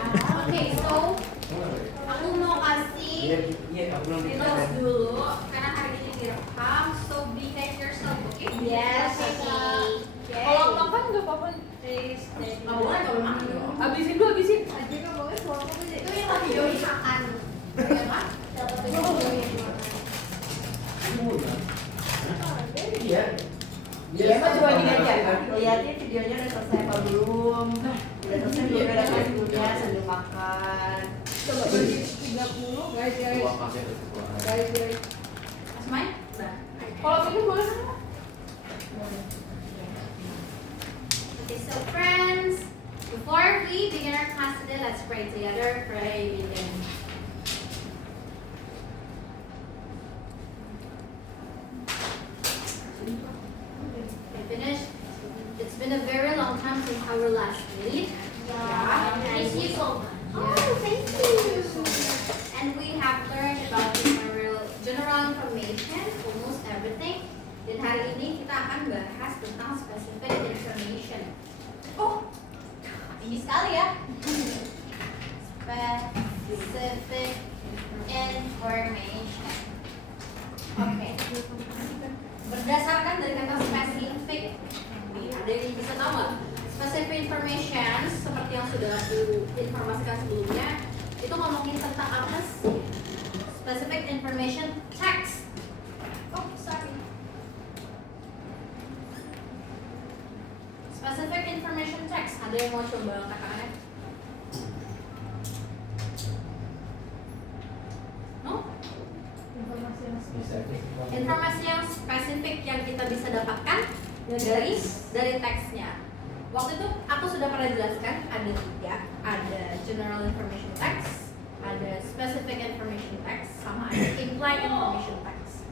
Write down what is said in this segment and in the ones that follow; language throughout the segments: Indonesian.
Oke, so aku mau kasih notes dulu karena hari ini direkam. So behave yourself, oke? Yes, Oke. Kalau makan nggak apa-apa. Oh, boleh kalau makan dong. Habisin dulu, habisin. Itu yang lagi join makan. Ya kan? Iya, emang cuma gini aja kan? Lihatin videonya udah selesai apa belum? Udah selesai belum bereskan dulunya sambil makan. Coba bagi 30, guys. Asmai? Udah. Kalau minum boleh kan? Okay, so friends, before we begin our class today, let's pray together. Pray, begin. Okay, finish. It's been a very long time since our last meet. Yeah. Thank you so much. Oh, thank you. And we have learned about general information, almost everything. Dan hari ini kita akan bahas tentang specific information. Oh, ini sekali ya. Specific information. Oke. Berdasarkan dari kata specific, ada yang bisa tahu nggak? Specific information seperti yang sudah aku informasikan sebelumnya, itu ngomongin tentang apa sih? Specific information text. Oh, sorry. Specific information text. Ada yang mau coba katakannya? No? Informasi yang spesifik yang kita bisa dapatkan dari teksnya. Waktu itu aku sudah pernah jelaskan ada tiga, ada general information text, ada specific information text, sama ada implied information text.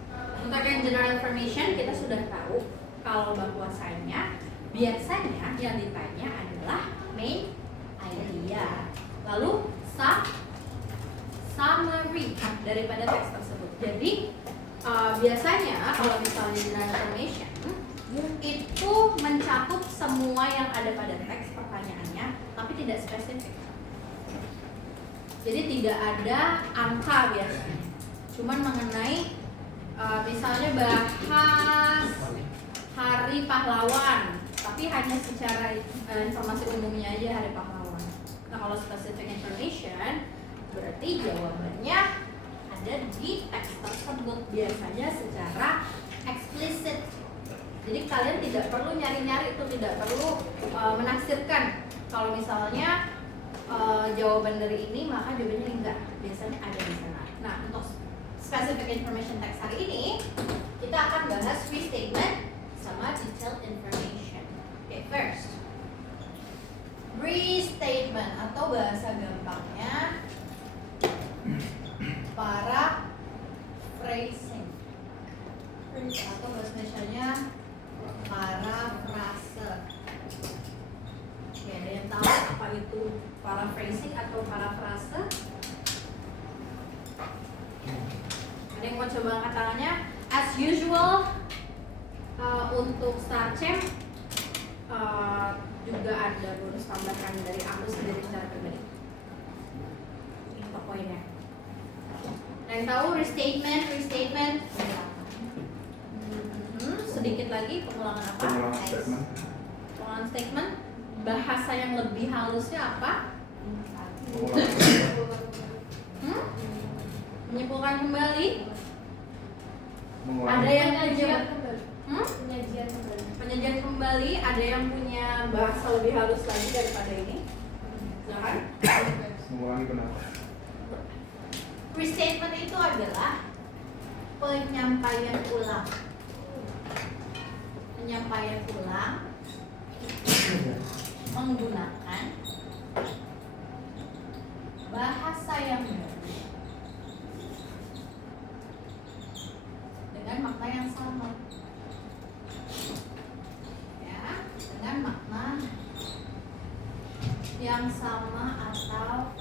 Untuk yang general information kita sudah tahu kalau bahwasanya biasanya yang ditanya adalah main idea, lalu summary daripada teks tersebut. Jadi biasanya kalau misalnya general information itu mencakup semua yang ada pada teks pertanyaannya, tapi tidak spesifik. Jadi tidak ada angka biasanya, cuman mengenai misalnya bahas Hari Pahlawan, tapi hanya secara informasi umumnya aja Hari Pahlawan. Nah kalau specific information berarti jawabannya ada di teks tersebut, biasanya secara eksplisit. Jadi kalian tidak perlu nyari-nyari itu, tidak perlu menafsirkan. Kalau misalnya jawaban dari ini maka jawabannya enggak, biasanya ada di sana. Nah untuk specific information text hari ini kita akan bahas restatement sama detailed information. Okay, first restatement atau bahasa gampangnya paraphrasing atau bahasa Indonesianya parafrase. Oke, ada yang tahu apa itu paraphrasing atau parafrase? Ada yang mau coba angkat tangannya? As usual, untuk StarChamp juga ada bonus tambahan dari aku sendiri secara pribadi. Ini poinnya. Yang tahu restatement sedikit lagi pengulangan apa? Pengulangan statement. Bahasa yang lebih halusnya apa? Menyimpulkan kembali. Ada yang penyajian kembali. Ada yang punya bahasa lebih halus lagi daripada ini? Silakan. Mengulangi pendapat. Restatement itu adalah penyampaian ulang. Penyampaian ulang menggunakan bahasa yang baru dengan makna yang sama. Ya, dengan makna yang sama atau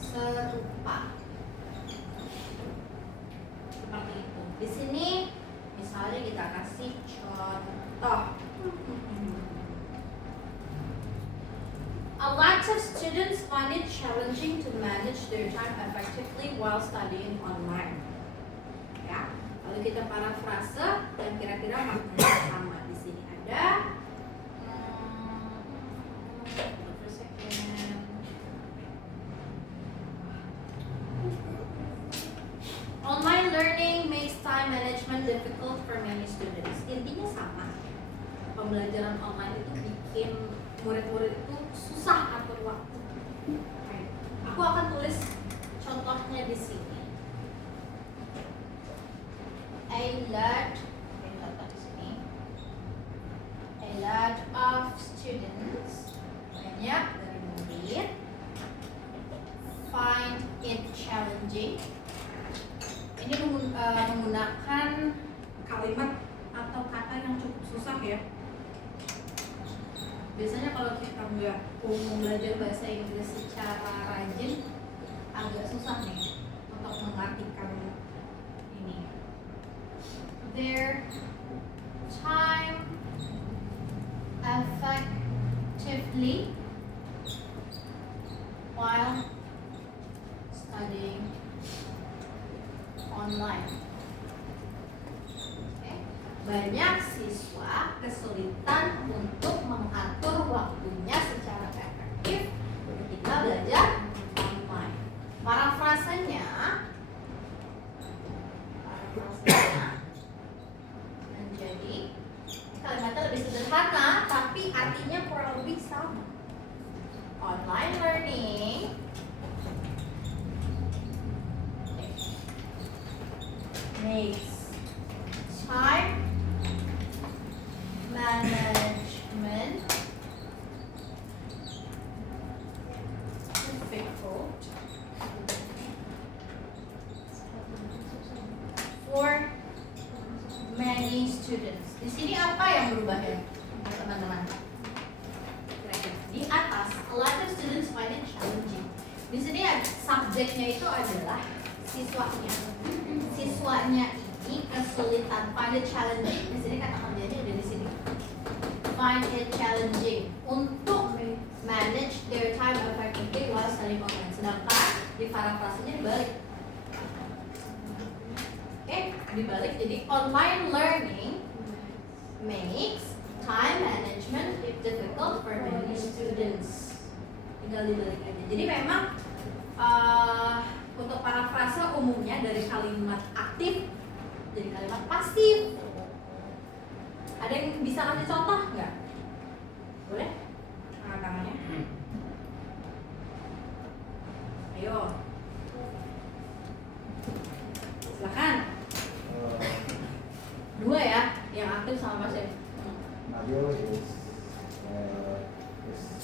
serupa. Seperti itu. Di sini misalnya kita kasih contoh. A of students find it challenging to manage their time effectively while studying online. Ya, lalu kita parafrase dan kira-kira maknanya sama. Di sini ada online learning makes time management difficult for many students. Intinya sama. Pembelajaran online itu bikin murid-murid itu susah atur waktu. Aku akan tulis contohnya di sini. A lot, di sini. A lot of students, banyak dari murid, find it challenging. Ini menggunakan kalimat atau kata yang cukup susah ya. Biasanya kalau kita nggak mau belajar bahasa Inggris secara rajin, agak susah nih untuk mengartikan ini. Their time effectively while studying online. Okay. Banyak siswa kesulitan untuk mengatur waktunya secara efektif ketika belajar online. Parafrasenya menjadi kalimatnya lebih sederhana, tapi artinya kurang lebih sama. Online learning makes time management difficult for many students. Di sini apa yang berubah ya, teman-teman? Di atas, a lot of students find it challenging. Di sini subjeknya itu adalah siswanya. Siswanya ini kesulitan, find it challenging. Di sini kata kerjanya ada di sini. Find it challenging untuk manage their time effectively while studying online. Sedangkan di parafrasenya dibalik. Oke, dibalik jadi online learning makes time management difficult for many students. Tinggal dibalik aja. Jadi memang untuk parafrase umumnya dari kalimat aktif jadi kalimat pasif. Ada yang bisa kasih contoh nggak? Boleh? Angkat tangannya. Ayo. Silakan. Dua ya, yang aktif sama pasif. Nabil is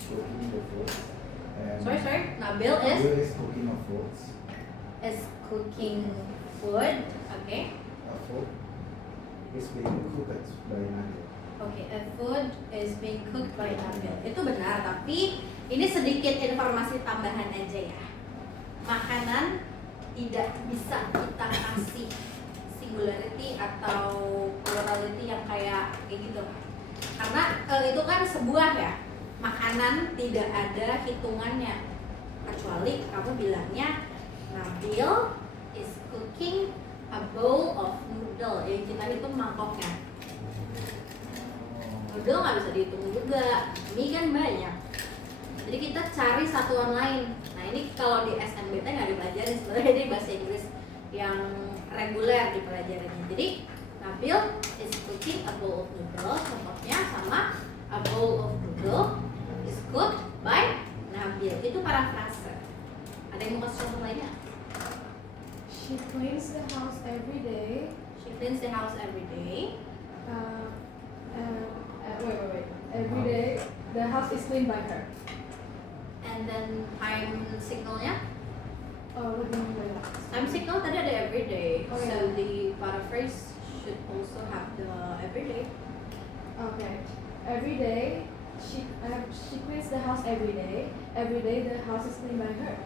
cooking the food. Sorry. Nabil is cooking the foods. is cooking food. Okay. A food is being cooked by Nabil. Okay, a food is being cooked by Nabil. Itu benar, tapi ini sedikit informasi tambahan aja ya. Makanan tidak bisa kita kasih singularity atau plurality yang kayak gitu. Karena itu kan sebuah ya, makanan tidak ada hitungannya. Kecuali kamu bilangnya Nabil is cooking a bowl of noodle. Yang kita hitung mangkoknya. Noodle nggak bisa dihitung juga. Mie kan banyak. Jadi kita cari satuan lain. Nah ini kalau di SNBT nggak dipelajarin, sebenarnya di bahasa Inggris yang reguler dipelajarinnya. Jadi Nabil is cooking a bowl of noodle. Contohnya sama a bowl of noodle is cooked by Nabil. Itu parafrase. Ada yang mau kasih contoh lainnya? She cleans the house every day. She cleans the house every day. Wait. Every day the house is cleaned by her. And then time signalnya? What do you mean by that? Time signal tadi ada every day. Oh, So yeah. the paraphrase should also have the every day. Okay. Every day she cleans the house every day. Every day the house is cleaned by her.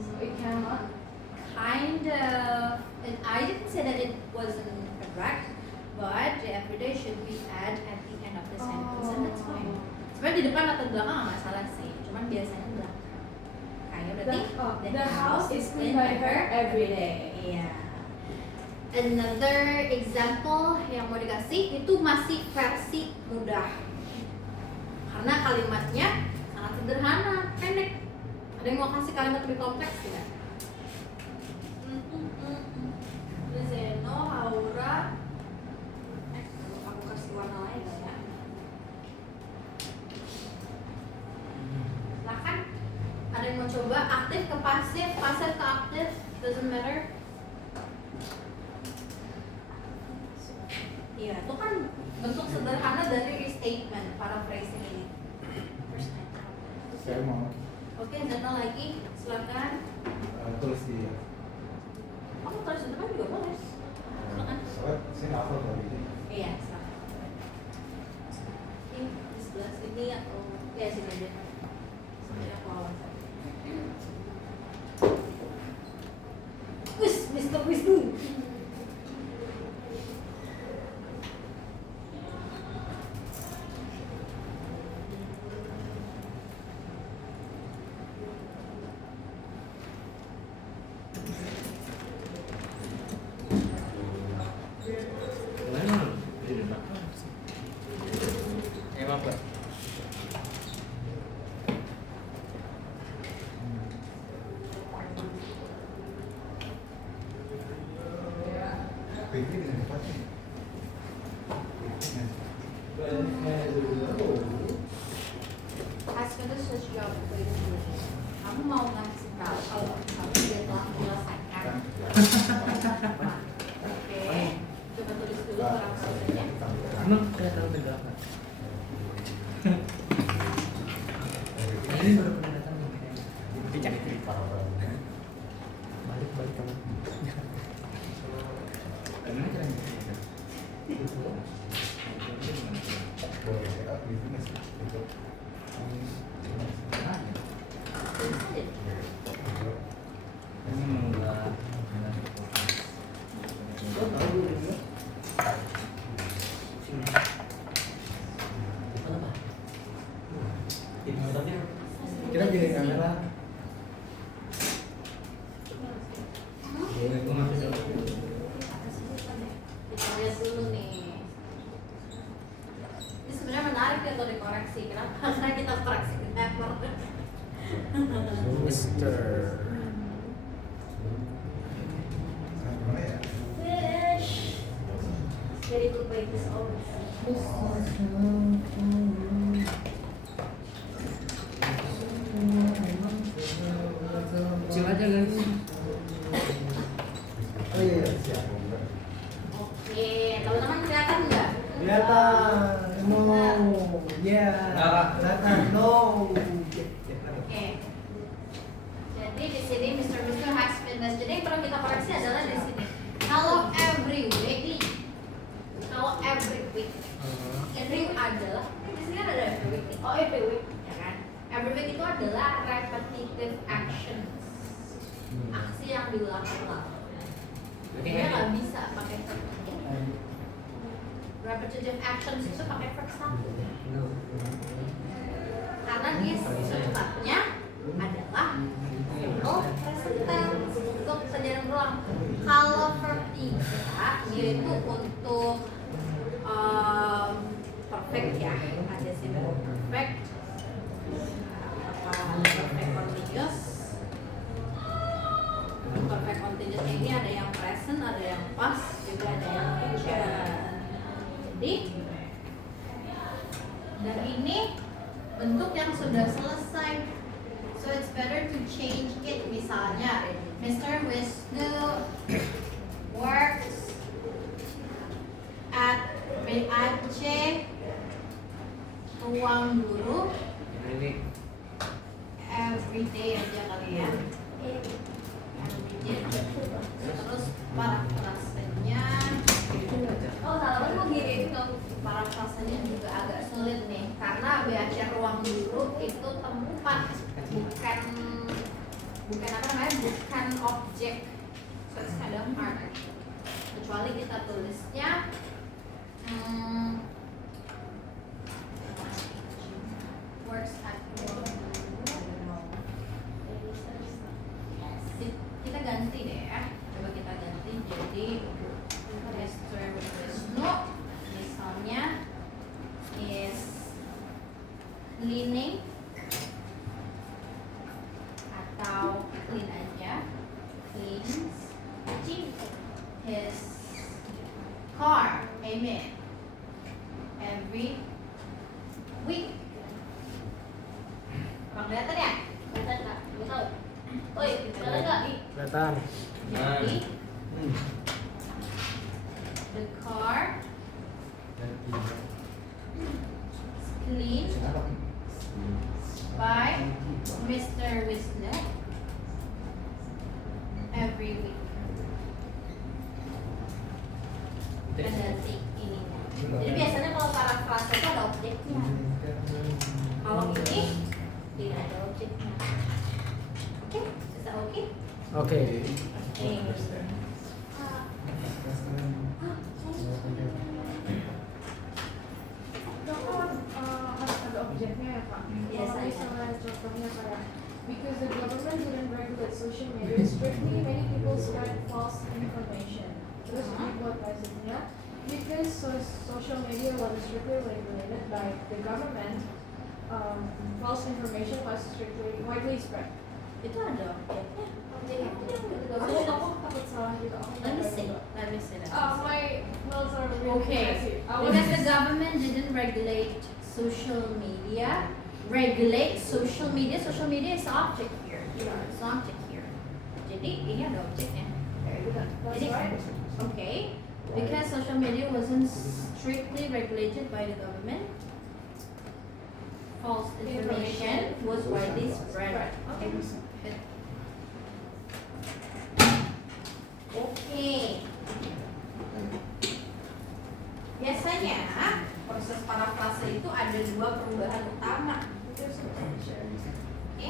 So it cannot. Kind of. I didn't say that it wasn't correct, but the everyday should be add at the end of the sentence, and that's fine. Sebenarnya di depan atau di belakang nggak masalah sih, cuman biasanya belakang. Kayak berarti The house is cleaned by her every day. Iya. Another example yang mau dikasih itu masih versi mudah. Karena kalimatnya sangat sederhana, pendek. Ada yang mau kasih kalimat lebih kompleks tidak? Zeno, Aura. Aku kasih warna lain ya. Silakan. Ada yang mau coba aktif ke pasif, pasif ke aktif, doesn't matter. Iya, itu kan bentuk sederhana dari restatement paraphrasing ini. First time. Saya mau Oke, Zeno lagi, silakan. tulis di. Kamu tulis di depan juga boleh. Silakan. Soalnya saya hafal tadi. Iya, silakan. Ini di sebelah sini atau ya sini aja. Sini aku awal. Wis, Mr. Wisnu. Emang Pak. Ini dengan depannya. Has finished his job with you. Kamu mau ngasih tahu kalau kamu dia telah menyelesaikan. Oke, coba tulis dulu parafrasenya. Emang kelihatan tegak Pak. Ini baru pernah datang nih kayaknya. Tapi cari cerita. Balik kamu. Gimana caranya? Ini membuat makanan kita jadi kamera. Boleh, gua ngambil dulu. Kita lihat dulu nih. Ini sebenarnya menarik ya kalau dikoreksi. Kenapa? Karena kita koreksi grammar. Mister. Mana ya? Wish. Very good way this always. Kecil aja guys. Oh iya, siap. Oke, teman-teman kelihatan nggak? Kelihatan. No. Yeah. Kelihatan. No. Oke. Jadi di sini Mr. has finished. Jadi yang perlu kita koreksi adalah di sini. Kalau every week, every adalah di sini kan ada every week. Oh every week, ya kan? Every week itu adalah repetitive actions, aksi yang diulang-ulang. Jadi nggak bisa pakai verb tiga. Repetitive actions itu pakai verb satu. Karena dia sifatnya adalah simple present tense untuk kejadian berulang. Kalau verb 3 dia itu untuk perfect ya, ada simple perfect, perfect continuous. Perfect continuous ini ada yang present, ada yang past, juga ada yang future. Jadi dan ini bentuk yang sudah selesai, so it's better to change it. Misalnya Mr. Wisnu works at BAC Ruang Guru everyday aja kali ya. Everyday. Terus parafrasenya, oh salah mau gini itu parafrasenya juga agak sulit nih karena BAC Ruang Guru itu tempat, bukan apa namanya, bukan objek, so it's kind of hard kecuali kita tulisnya works at work. Kita ganti deh ya. Coba kita ganti jadi Mr. Wisnu misalnya is cleaning atau clean aja, cleans his car, amen, every week. Bang kelihatan ya? Kelihatan nggak? Gue tahu. Oi, kelihatan nggak? Kelihatan. Jadi the car clean by Mr. Wisnu every week. Ada ini. Jadi biasanya kalau parafrase itu ada objeknya. Kalau ini tidak ada objeknya. Oke, bisa oke? Oke. Oke. Itu kan harus ada objeknya ya Pak. Yes, Kalau I misalnya contohnya kayak because the government didn't regulate social media strictly, many people spread false information. Terus dibuat passagenya because social media was strictly regulated by the government, false information was strictly widely spread. Itu ada objeknya. Aku takut salah gitu. Let me see. Let me see. My notes are really Okay, messy. because the government didn't regulate social media. Social media is object here. It's object here. Jadi ini ada objeknya. Very good. That's Jadi, right. okay, because social media wasn't strictly regulated by the government, false information was widely spread. Okay. Good. Oke. Biasanya proses parafrase itu ada dua perubahan utama. Oke.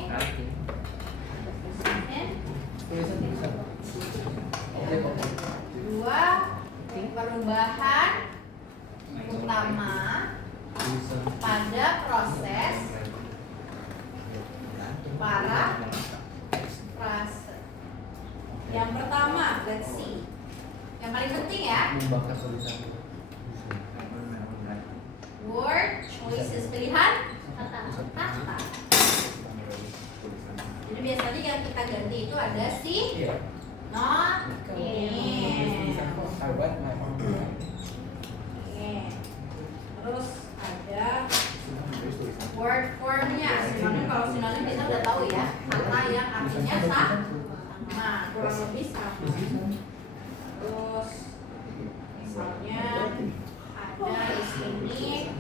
Dua perubahan utama pada proses parafrase. Yang pertama, let's see. Yang paling penting ya, Membakar tulisan. word choices, pilihan kata. Jadi biasanya yang kita ganti itu ada si, not, in. Oke. Terus ada word formnya. Sinonim, kalau sinonim kita udah tahu ya, kata yang artinya sama, kurang lebih sama. Terus misalnya ada di sini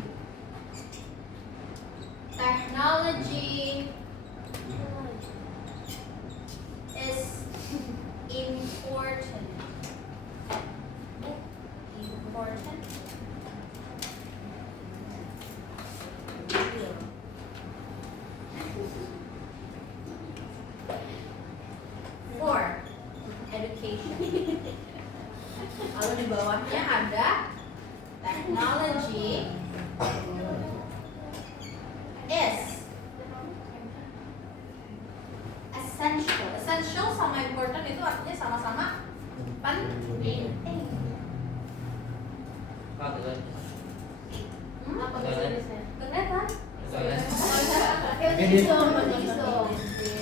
technology is important. Important. Four, education. Lalu di bawahnya ada technology is essential. Essential sama important itu artinya sama-sama penting. Apa tulisnya? Kelihatan?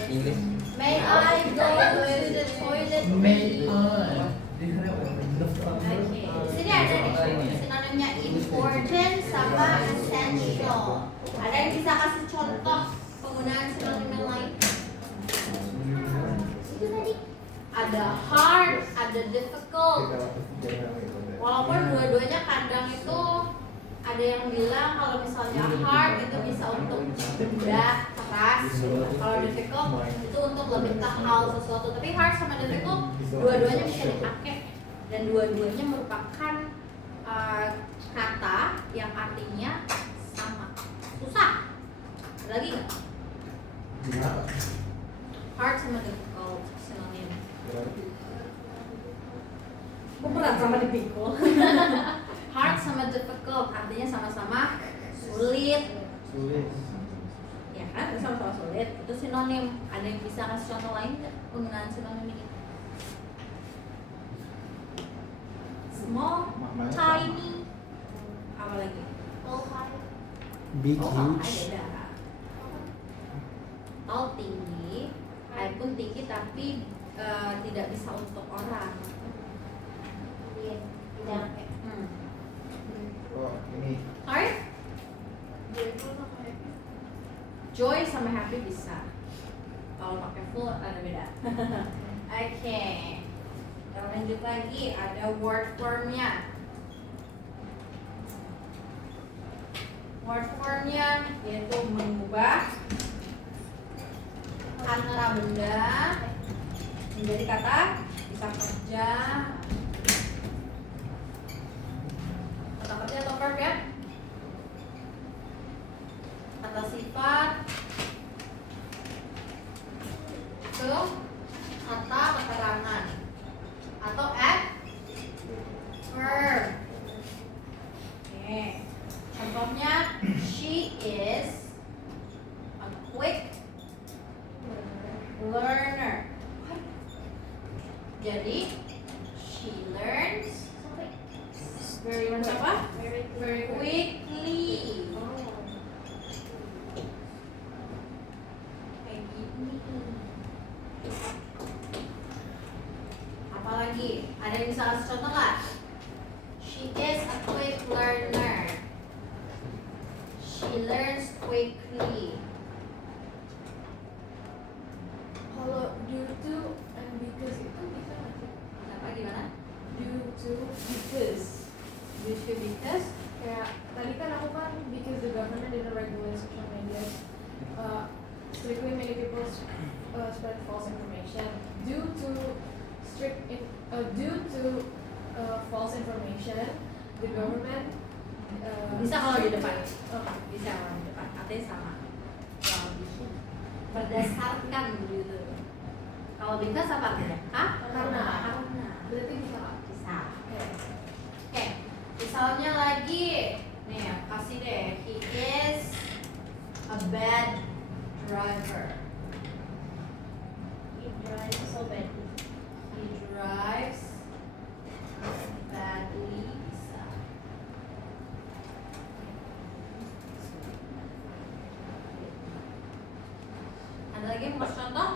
English. May I go to the toilet? Oke, di sini ada nih sinonimnya important sama essential. Ada yang bisa kasih contoh penggunaan sinonim yang lain? Itu tadi ada hard, ada difficult. Walaupun dua-duanya kadang itu ada yang bilang kalau misalnya hard itu bisa untuk benda keras, kalau difficult itu untuk lebih ke hal sesuatu. Tapi hard sama difficult dua-duanya bisa dipakai dan dua-duanya merupakan kata yang artinya sama. Susah. Ada lagi nggak? Hard sama difficult sinonim. Berat sama difficult. Hard sama difficult artinya sama-sama sulit, berarti sama-sama sulit. Itu sinonim. Ada yang bisa kasih contoh lain nggak penggunaan sinonim ini? Small, Maknanya tiny, apa lagi? Tall, high. Big, Oh, huge. ada. Tall tinggi, high pun tinggi tapi tidak bisa untuk orang. Iya, tidak. Oh, ini Sorry? Joyful sama happy. Joy sama happy bisa. Kalau pakai full ada beda. Oke. Kita lanjut lagi, ada word formnya. Word formnya yaitu mengubah kata benda menjadi kata bisa kerja, kata kerja atau verb ya, kata sifat ke kata keterangan atau adverb. Oke, contohnya she is a quick learner. Jadi she learns Very learns quick. apa? Very Quickly. Oh. Kayak gini. Apalagi? Ada yang bisa kasih contoh nggak? She is a quick learner. She learns quickly. Kalau due to and because itu bisa nggak sih? Kenapa gimana? Due to because. Due to because. Kayak tadi kan aku kan because the government didn't regulate social media. Strictly many people spread false information. Due to false information, the government Bisa kalau di depan. Oh, Bisa kalau di depan. Artinya sama. Kalau bisa berdasarkan gitu. Kalau because apa artinya? Karena. Karena. berarti bisa nggak? Bisa. Oke. Oke, misalnya lagi, nih aku kasih deh, he is a bad driver. It drives so badly. He drives badly. Bisa. Ada lagi yang mau kasih contoh?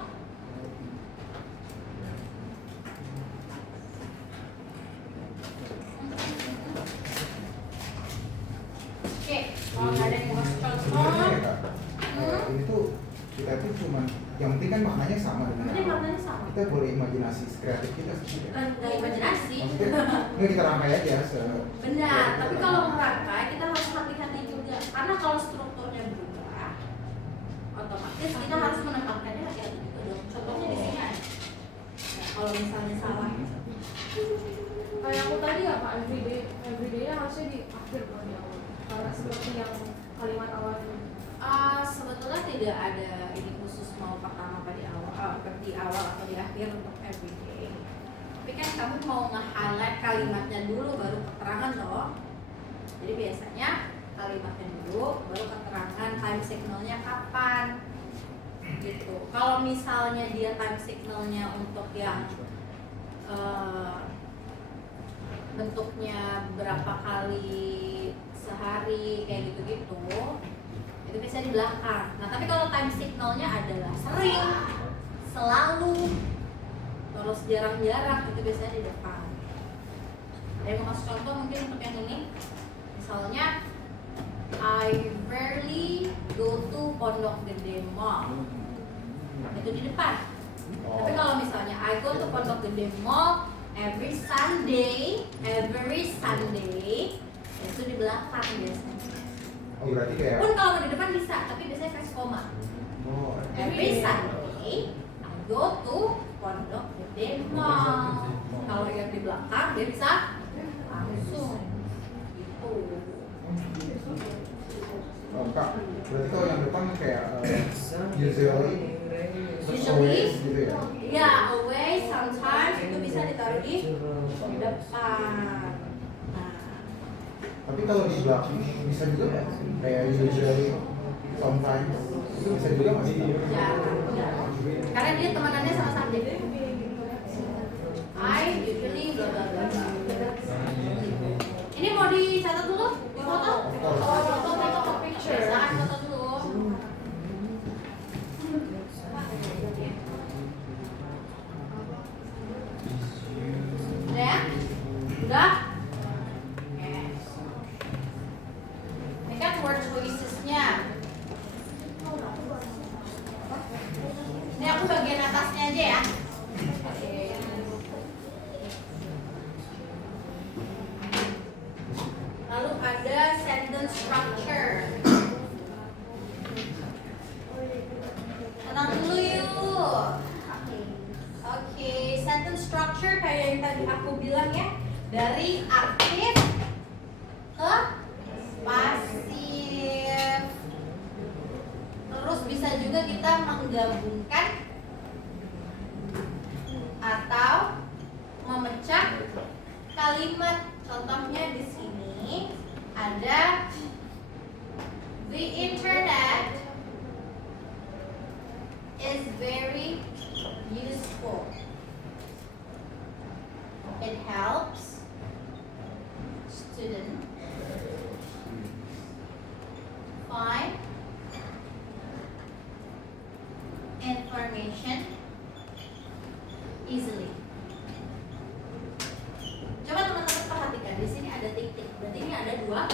Oke, kalau nggak ada yang mau kasih contoh, sebenarnya ya Kak, Hmm? ini tuh kita tuh cuman yang penting kan maknanya sama dengan ini maknanya sama. kita boleh imajinasi kreatif kita sendiri. Nggak imajinasi. Maksudnya nggak kita rangkai aja Benar, tapi kalau merangkai kita harus hati-hati juga karena kalau strukturnya berubah, otomatis kita harus menempatkannya hati-hati juga dong. Contohnya di sini ada. Nah, kalau misalnya salah, Kayak aku tadi apa everyday-nya harusnya di akhir bukan di awal. Karena seperti yang kalimat awal itu. sebetulnya tidak ada ini khusus mau pertama apa di awal, atau di akhir untuk everyday. Tapi kan kamu mau nge-highlight kalimatnya dulu baru keterangan toh. Jadi biasanya kalimatnya dulu baru keterangan time signalnya kapan gitu. Kalau misalnya dia time signalnya untuk yang bentuknya berapa kali sehari kayak gitu-gitu, itu biasanya di belakang. Nah tapi kalau time signalnya adalah sering, selalu, terus jarang-jarang, itu biasanya di depan. Ada yang mau kasih contoh mungkin untuk yang ini? Misalnya I rarely go to Pondok Gede Mall, itu di depan. Tapi kalau misalnya I go to Pondok Gede Mall every Sunday, itu di belakang biasanya. Oh berarti kayak Pun kalau mau di depan bisa, tapi biasanya kasih koma. oh Every Sunday, I go to Pondok Gede Mall. Kalau yang di belakang dia bisa langsung gitu. oh, Kak, berarti kalau yang depan kayak usually Usually, gitu ya. ya always, sometimes itu bisa ditaruh di depan. Nah, Tapi kalau di belakang bisa juga nggak? Kayak usually sometimes Bisa juga masih jarang. Karena dia temanannya sama subjek. I usually bla bla bla bla. Ini mau dicatat dulu? Di foto? Foto picture. Saat foto dulu. Udah ya? Udah? Oke. Ini kan word choices-nya. Ini aku bagian atasnya aja ya. Lalu ada sentence structure. Tenang dulu yuk. Oke, sentence structure kayak yang tadi aku bilang ya, dari aktif ke pasif. Terus bisa juga kita menggabungkan atau memecah kalimat. Contohnya di sini ada the internet is very useful. It helps students find information easily. Coba teman-teman perhatikan, di sini ada titik. Berarti ini ada dua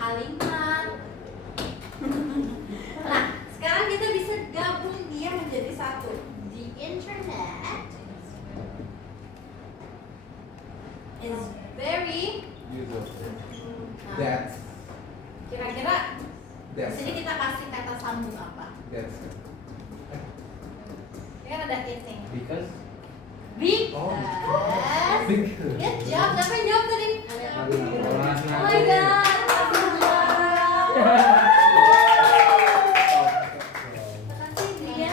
kalimat. Nah, sekarang kita bisa gabung dia menjadi satu. The internet is very. Nah, That's kira-kira di sini kita kasih kata sambung apa? Ini kan ada titik. Because Because. Good job. Siapa yang jawab tadi? Oh my Alhamdulillah. god. Makasih dia.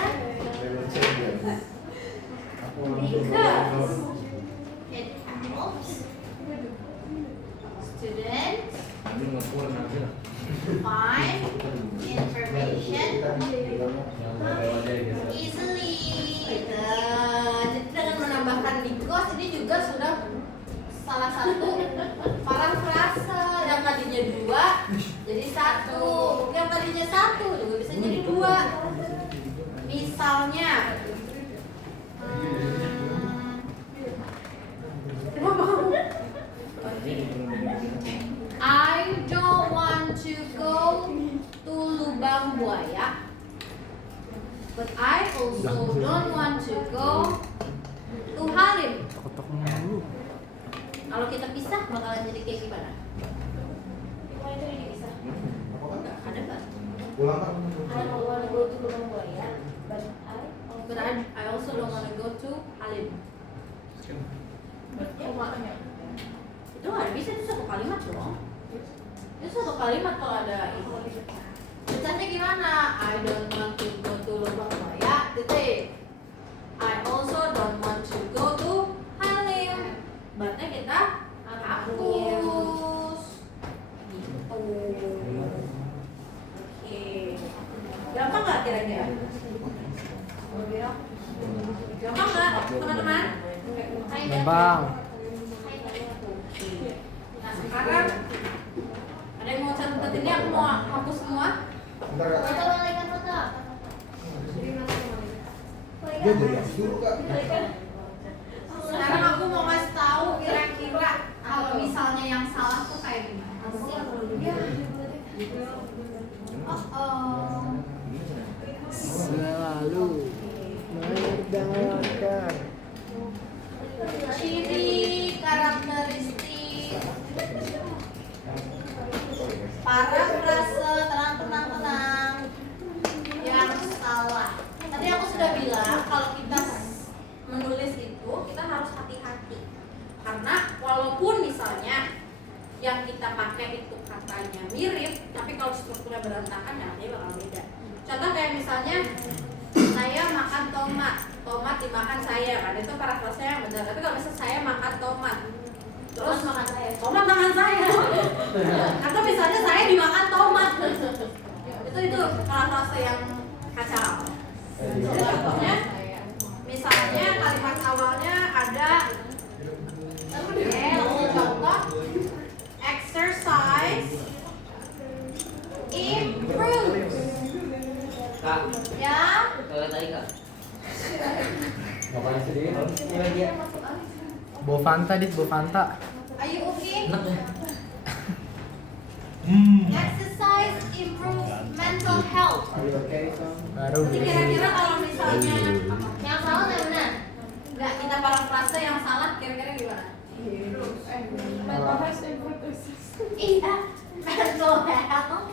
Because it helps students Ini ngepur nanti lah. find information Yang easily. Jadi dengan menambahkan because ini juga sudah salah satu parafrase. Yang tadinya dua jadi satu, yang tadinya satu juga bisa jadi dua. Misalnya I don't want to go to Lubang Buaya, but I also don't want to go to Halim. Kalau kita pisah bakalan jadi kayak gimana? Why do you bisa? Ada nggak? Ulang kan? I don't want to go to Lubang Buaya, but I also don't want to go to Halim. Itu nggak bisa, itu satu kalimat dong. Itu satu kalimat kalau ada itu. Bacanya gimana? I don't want to go to Lubang Buaya, titik. I also don't want to go to Halim. Berarti kita hapus. Gitu. Oke. Gampang nggak kira-kira? Gampang nggak, teman-teman? Gampang. Nah sekarang ada yang mau catat ini, aku mau hapus semua. Bentar kak. foto balikan foto. Dia jadi yang dulu kak. Sekarang aku mau kasih tahu kira-kira kalau misalnya yang salah tuh kayak gimana. Oh. Selalu mendengarkan. Ciri karakteristik parafrase tenang yang salah. Tadi aku sudah bilang kalau kita menulis itu kita harus hati-hati, karena walaupun misalnya yang kita pakai itu katanya mirip, tapi kalau strukturnya berantakan ya dia bakal beda. Contoh kayak misalnya saya makan tomat dimakan saya, kan itu parafrase yang benar. Tapi kalau misalnya saya makan tomat terus makan saya, tomat makan saya, atau misalnya saya dimakan tomat, Itu frase yang kacau. Jadi contohnya, misalnya kalimat awalnya ada contoh exercise improves. Kak, Ya, tadi kak. Ngapain sedih? Ini dia. Bawa Fanta, Dit, bawa Fanta. are you okay? Enak ya? Exercise improves mental health. Are you okay, son? Baru. Jadi kira-kira kalau misalnya Yang salah yang benar. nggak kita parafrase yang salah, kira-kira gimana? Mental health improves. Iya, mental health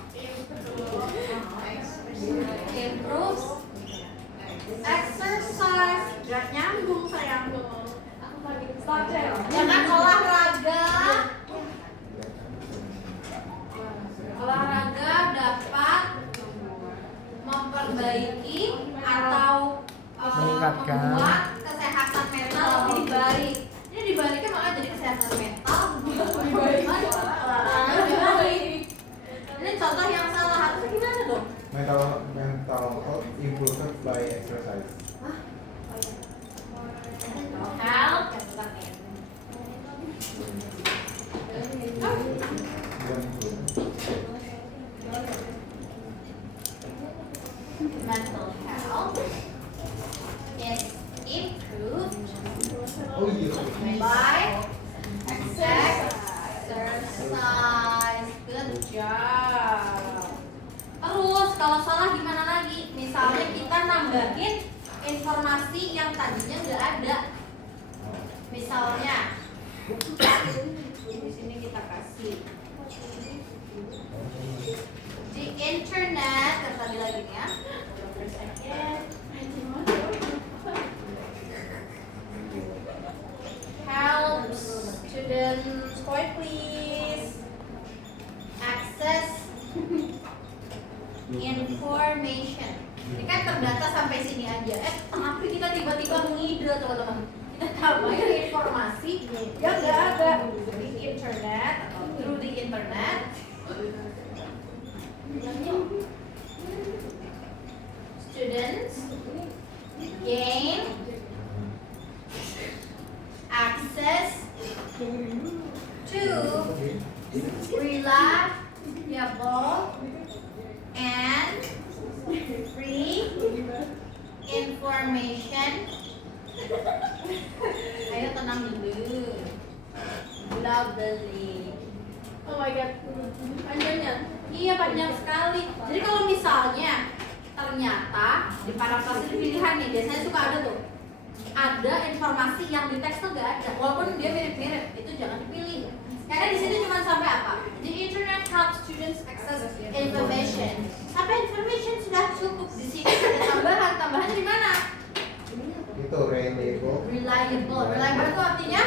improves exercise. Gak nyambung sayang. Jangan olahraga dapat memperbaiki atau Meningkatkan. membuat kesehatan mental lebih baik. Ini dibaliknya malah jadi kesehatan mental. Olahraga lebih baik. Ini contoh yang salah, harusnya gimana dong? Mental health improved by exercise. Health Bukan improve. mental health is improved Oh iya. by exercise. Good job. Terus kalau salah gimana lagi? Misalnya kita nambahin informasi yang tadinya nggak ada. Misalnya di sini kita kasih di internet yang tadi lagi nih ya. Helps students, quiet please. Access information. Ini kan terdata sampai sini aja. Tapi kita tiba-tiba ngide teman-teman. Kita tambahin informasi yang nggak ada di internet atau through the internet. Students gain access to reliable and free information. Ayo tenang dulu. Bla beli. Oh my god, panjangnya. Iya panjang sekali. Jadi kalau misalnya ternyata di parafrase pilihan nih biasanya suka ada tuh. Ada informasi yang di teks tuh gak ada, walaupun dia mirip-mirip, itu jangan dipilih. Karena di sini cuma sampai apa? The internet helps students access information. Sampai information sudah cukup. Di sini ada tambahan. Tambahannya di mana? Itu reliable. Reliable. Reliable itu artinya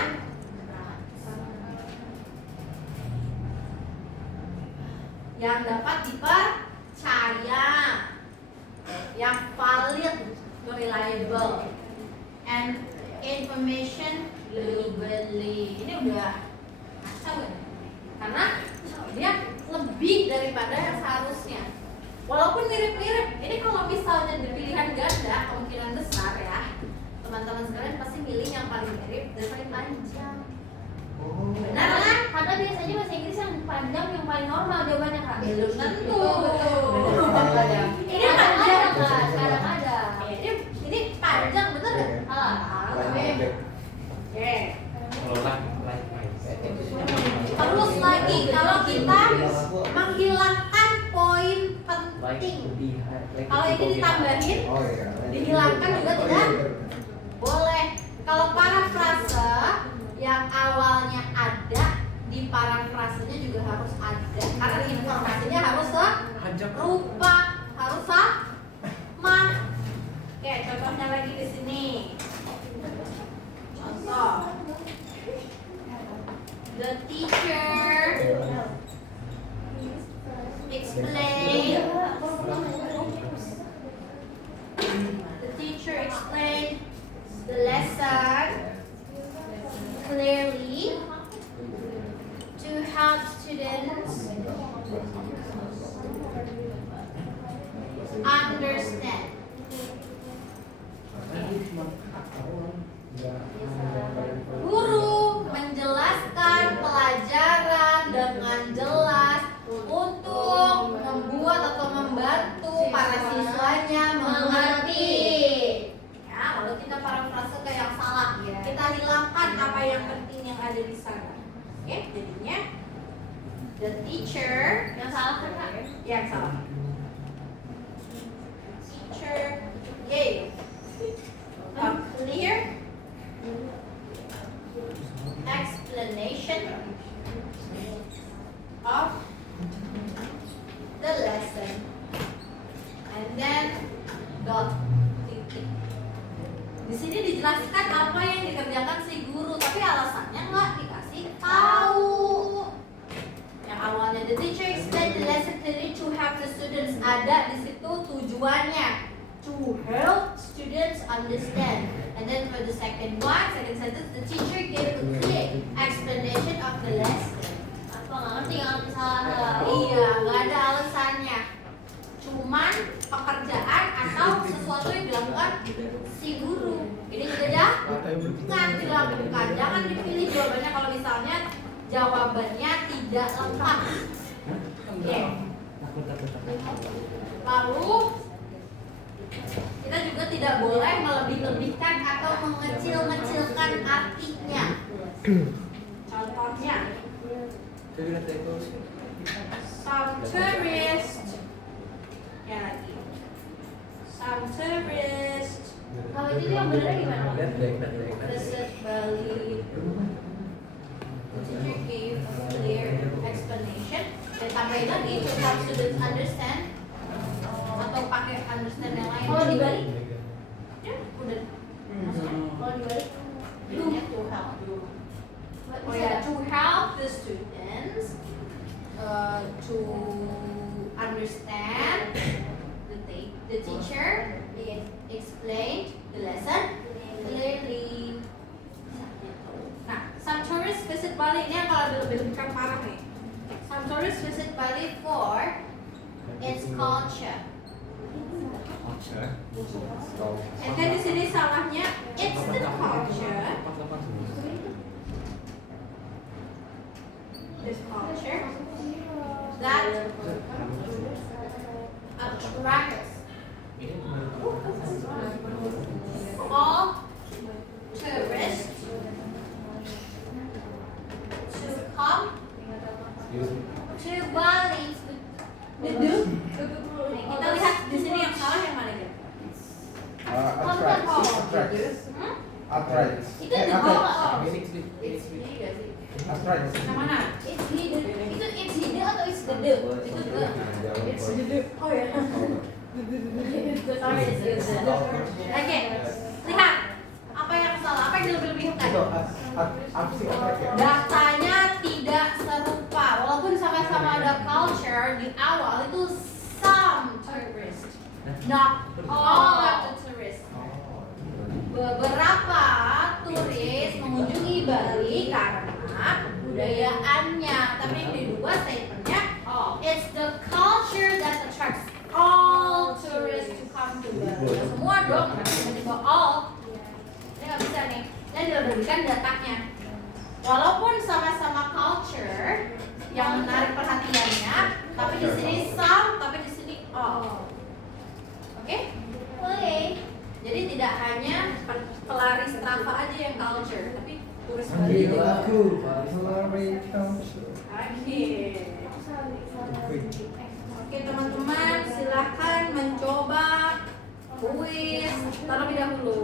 yang dapat dipercaya, yang valid, reliable, and information legally. Ini udah kacau ya, karena dia lebih daripada yang seharusnya. Walaupun mirip-mirip, ini kalau misalnya di pilihan ganda, kemungkinan besar ya, teman-teman sekalian pasti milih yang paling mirip dan paling panjang. Oh. Benar kan? Karena biasanya bahasa Inggris yang panjang yang paling normal jawabannya kak. Belum tentu. Ini Kadang panjang ada kak, kadang ada. Ini panjang bener ya? Ah, Like Oke. Kalau like. Terus lagi kalau kita menghilangkan poin penting, kalau ini ditambahin, Oh iya. dihilangkan juga Oh, tidak iya, bener. boleh. Kalau parafrase yang awalnya ada, di parafrasenya juga harus ada, karena informasinya harus serupa, harus sama. Oke, contohnya lagi di sini. Contoh, the teacher explained. The teacher explained the lesson clearly to help students kita parafrase ke yang salah. Kita hilangkan apa yang penting yang ada di sana. Oke, jadinya the teacher Yang salah kan Kak? yang salah. Teacher gave a clear explanation of the lesson and then dot titik. Di sini dijelaskan apa yang dikerjakan si guru, tapi alasannya nggak dikasih tahu. Yang awalnya the teacher explained the lesson clearly to help the students, ada di situ tujuannya to help students understand. And then for the second sentence, the teacher gave a clear explanation of the lesson. Apa nggak ngerti nggak salah? Iya, nggak ada alasannya. Cuman pekerjaan atau sesuatu yang dilakukan si guru. Ini sudah bukan dilakukan. Jangan dipilih jawabannya kalau misalnya jawabannya tidak lengkap. Oke. Lalu kita juga tidak boleh melebih-lebihkan atau mengecil-ngecilkan artinya. Contohnya, some tourists, ya lagi, some tourists Kalau itu yang benar gimana? visit Bali. The teacher gave a clear explanation. Dan tambahin lagi to help students understand, atau pakai understand yang lain. Kalau dibalik? Ya, udah. Kalau dibalik? To help. Oh ya, to help the students to understand, the teacher explained the lesson clearly. Nah, some tourists visit Bali, ini yang kalau lebih-lebihkan parah nih. Some tourists visit Bali for its culture. And then di sini salahnya it's the culture. This culture that attracts all tourists to come to Bali. Kita lihat di sini yang salah yang mana ya? Attracts. Hmm? Attracts. Itu the goal. It's really gak sih? Attracts. Yang mana? It's hidden. Itu it's hidden atau it's the the? Itu the. It's the the. Oh ya. Sorry, it's the. Oke, lihat apa yang salah, apa yang dilebih-lebihkan. Itu apa sih attract ya? Datanya tidak serupa, walaupun sama-sama ada culture di awal itu some tourists, not all of the tourists. Beberapa turis mengunjungi Bali karena kebudayaannya, tapi yang kedua statementnya, it's the culture that attracts all tourists to come to Bali. Ya, semua dong, tiba-tiba all. Ini nggak bisa nih. Dan dilebihkan datanya. Walaupun sama-sama culture yang menarik perhatiannya, tapi di sini some, tapi di sini all. Oke? Oke. Jadi tidak hanya pelari Strava aja yang culture, tapi turis Bali juga. Oke teman-teman, silahkan mencoba kuis terlebih dahulu.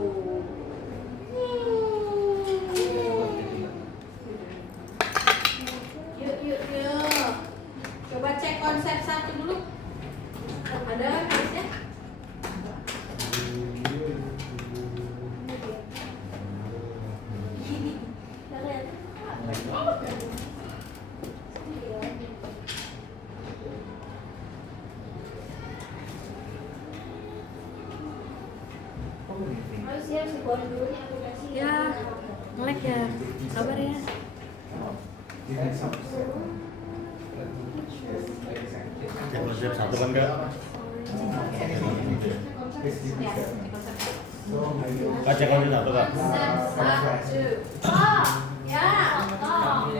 Yuk. Coba cek konsep satu dulu. Ada kuisnya? Harus ya si buat dulu nih aplikasi. Ya, nge-lag ya. Sabar ya. Cek konsep satu kan Kak? Ya, cek konsep. Kak cek konsep satu Kak? Konsep satu. Oh, ya. Oh.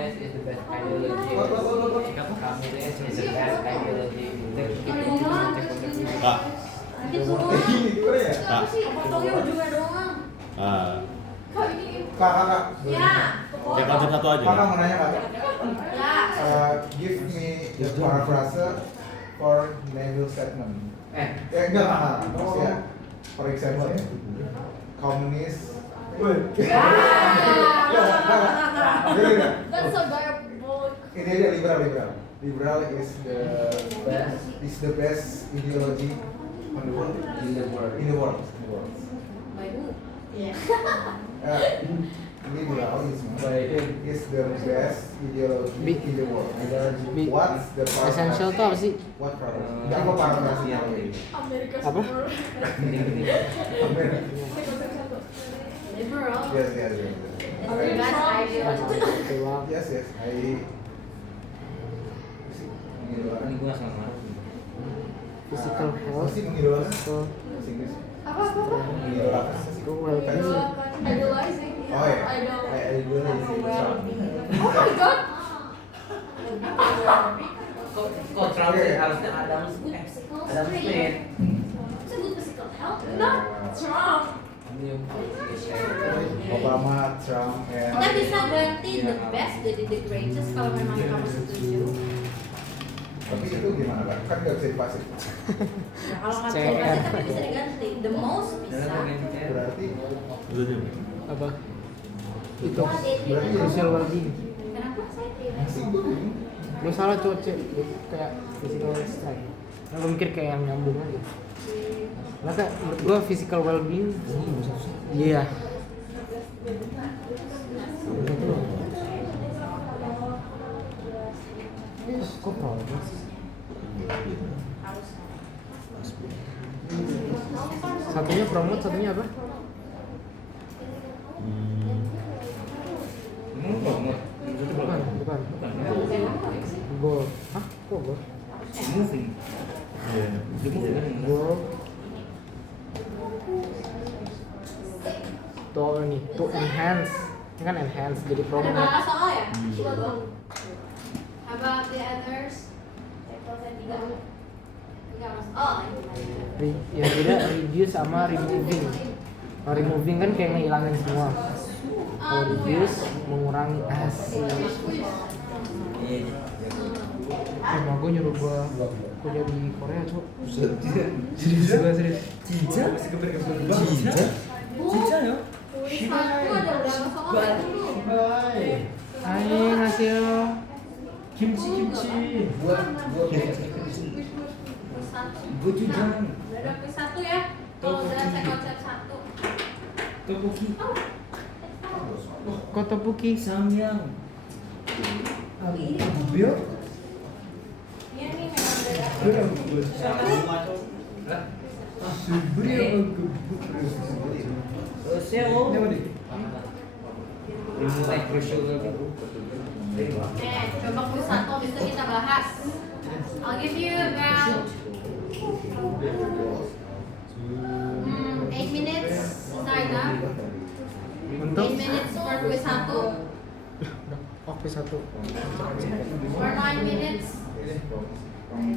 Kak, Lanjut semua. Ini gimana ya? Apa sih? Potongnya ujungnya doang. Ah, Kak, ini Kak. Ya. kayak konsep satu aja. Kakak mau nanya kak. Ya. Give me the paraphrase for Neville statement. Enggak maksudnya. For example ya. Komunis. that's so diabolical. Ini dia liberal. Liberal is the best ideology on the world. In the world. By who? Liberalism is the best ideology in the world. Bi- What's the Essential tuh apa sih? What paraphrase? Enggak apa paraphrase-nya. Amerika Apa? Serikat. Liberal. Yes. The best idea. Yes. Ini gua sama Physical Apa health. sih mengidolakan? Physical Bahasa Inggris. Apa? Mengidolakan. well-being. Idolizing. Oh ya. Idol. Idolizing. Oh my god. kok Trump harusnya Adam Smith. It's a good physical health. Not Trump. Obama, Trump, Kita bisa ganti the best jadi the greatest kalau memang kamu setuju. Tapi itu gimana kan? Kan nggak bisa dipasif. Nah, kalau nggak bisa diganti tapi bisa diganti. The most bisa. Berarti Apa? Itu Berarti social well-being. Kenapa saya tidak? masih gue bingung. Lu salah cowok kayak physical strength. Nah, lu mikir kayak yang nyambung aja. Nah, kayak menurut gua physical well-being. Iya. Kok progress? Satunya promote, satunya apa? Bukan. Goal. Hah? Kok goal? Goal. To enhance. Ini kan enhance jadi Ada promote. berapa soal ya? How about the others? Tiga masalah. Ya beda reduce sama removing. Kalau removing kan kayak ngilangin semua. Kalau reduce mengurangi asik. Emang gue nyuruh gue kuliah di Korea cok. Serius. Cica masih kepikiran Cica ya. Satu ada berapa soal dulu? Ayo ngasih lo. Kimchi Satu. gochujang Udah ada quiz satu ya? Kalau udah saya konsep satu. tteokbokki Kok tteokbokki? samyang Iya nih memang udah seo mulai crucial coba quiz satu habis itu kita bahas. I'll give you about 8 minutes. Start now. 8 minutes for quiz satu. Oke satu. For 9 minutes. 9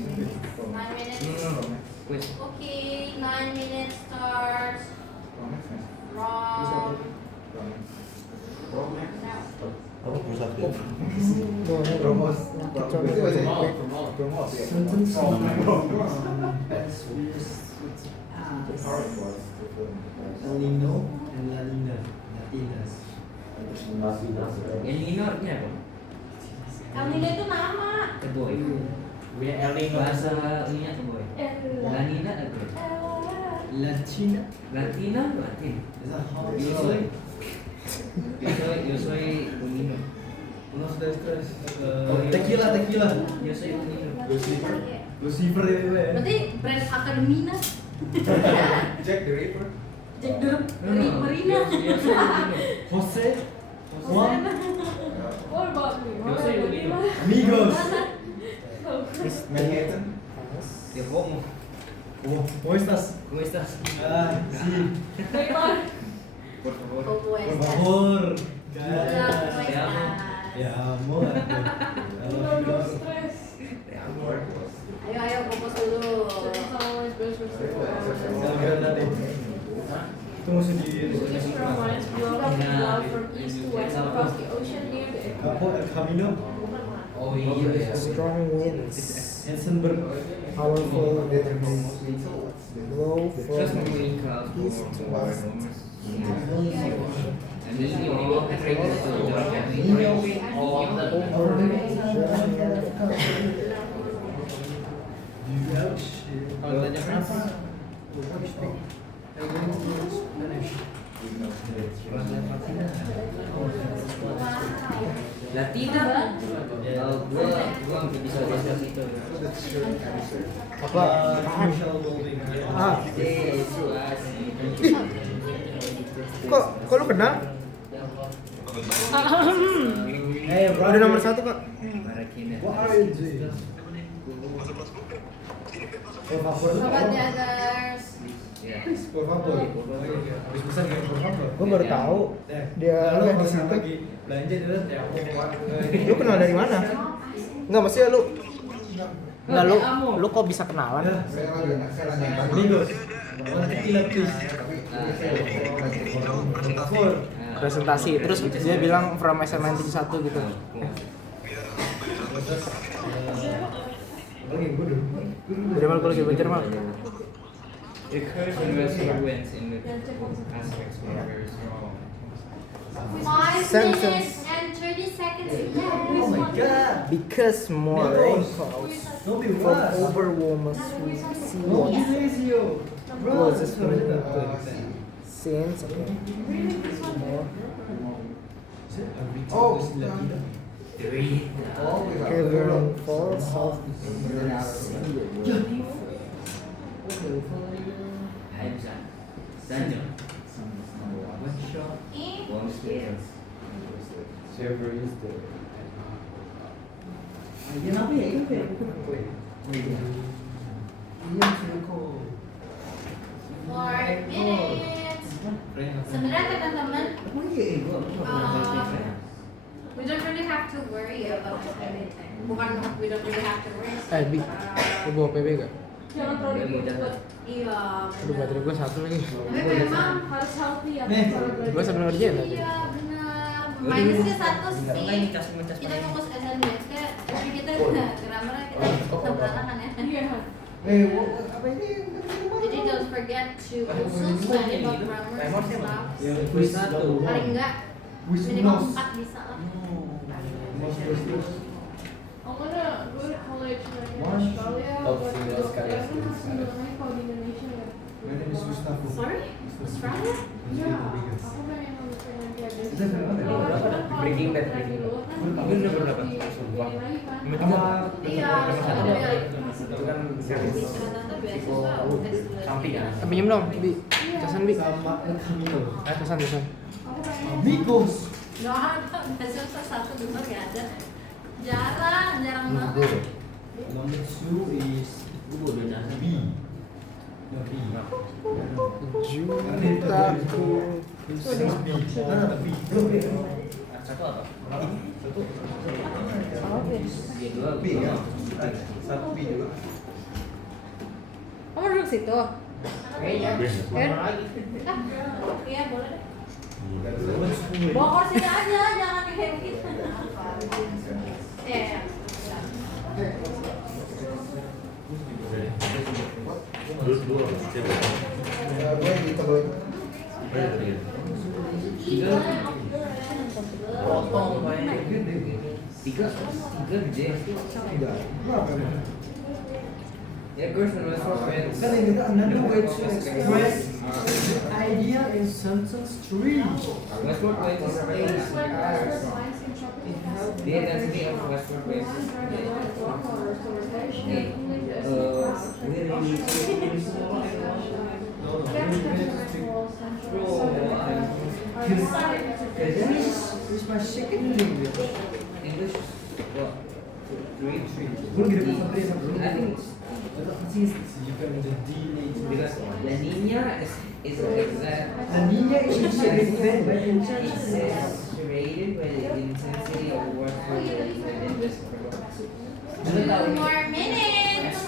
minutes. quiz Okay, 9 minutes starts from now. Apa pusat? Promos. Berarti bacanya promos ya. El Nino and La Nina, Latinas. El Nino artinya apa? Kamu itu nama. Keboy El Nino. bahasa ininya keboy La Nina apa? Latina. Latina Latin Is that how yo soy un Nino Unos de estos. Oh, Tequila. yo soy un Nino Lucifer ya gue ya. Berarti brand Akademina. Jack the Ripper. Jack the Marina. yo soy un Nino Jose. Juan. What about me? Yo soy un Nino Amigos. Manhattan. de homo ¿Cómo estás? ¿cómo estás? Ah, sí. Neymar. por favor Como Por estas. favor. Hola, ¿cómo Te amo. estás? Ya, amor. Uno, dos, tres. te amo Ayo, kompos dulu. Jangan sama my best friend. Jangan tadi. Itu masih di Which provides global flow from east to west across the ocean near the Apa equator. El Camino? Oh iya. Strong winds, Ensenberg. powerful Dia winds, blow Terus from mengikat east to west. And then you all have to Kalau tanya Frans, Lah tidak. Gua bisa baca itu. Apa? Apaan? Ah, kok lu kenal? Hey, Udah nomor 1 kok. What are you doing? Por favor. Sobat Jazzers. Please, por favor. Habis pesan kan por favor. Gue baru tahu dia Lalu ada di kalau situ. lagi belanja dia ya Lu kenal dari mana? Enggak, maksudnya lu Enggak, lu kok bisa kenalan? Saya lagi Amigos. Nanti kita please. Por favor. Presentasi, terus dia bilang from SM91 gitu. Terus lagi gue dulu. Dari mana gue lagi belajar mal? The curve in westward winds in the aspects were very strong. 5 Sense. minutes and 30 seconds left. Oh my god. Because more rain clouds No be from worse. overwhelming sea No water Iglesia. Bro, causes since more Oh, heavy rainfall south Server is the Kenapa ya itu? Iya, Ceko. 4 minutes. Sebenarnya teman-teman, Oh iya, we don't really have to worry about everything. Bukan we don't really have to worry. Bi, lu bawa PB gak? Jangan terlalu cepat. Iya. Aduh, baterai gue 1 lagi. Tapi memang Harus healthy ya. Nih, cara belajar. Gue sambil ngerjain aja. iya benar. Minusnya 1 sih. Kita fokus SNBS tapi kita grammarnya kita berantakan ya. Iya. apa ini? Jadi don't forget to also study about grammar and stuff. Yang kuis satu. Paling enggak Kuis minimal unos. 4 bisa lah. I'm gonna go to college like in One. Australia, Oh, but tinggal sekali. I don't have sebenarnya kalau di Indonesia ya. My name is Gustavo. Sorry? Australia? Iya, aku pengen kayak gitu. Itu berapa? Breaking Bad. Ini udah berapa? Lagi kan? Iya, Itu kan bisa rata-rata beasiswa samping ya. pinjam dong, Bi. Casan, Bi. Sama El Camino. Casan. Aku pengen Amigos. Gak ada, beasiswa 1 2 gak ada. Jarang banget. Number 2 is B. No, B. Juntaku. B. B. Satu apa? Satu. B ya? Satu B juga. Kamu duduk situ? Kayaknya. Kan? Iya, boleh deh. What's good? Bawa kursinya aja, jangan kayak begitu. Iya. Gue di tebel. Potong kayak tiga gede. Berapa? Ya gue suruh friends. Kan ini another way to express idea in sentence 3. Westward winds is the intensity of westward winds. Is my second language. English what? Three. Gue lagi dapat sampai sama dulu. I think Juga menjadi because La Nina is exact. La Nina is exaggerated by It intention. says created by the intensity of westward winds within this 2 more minutes.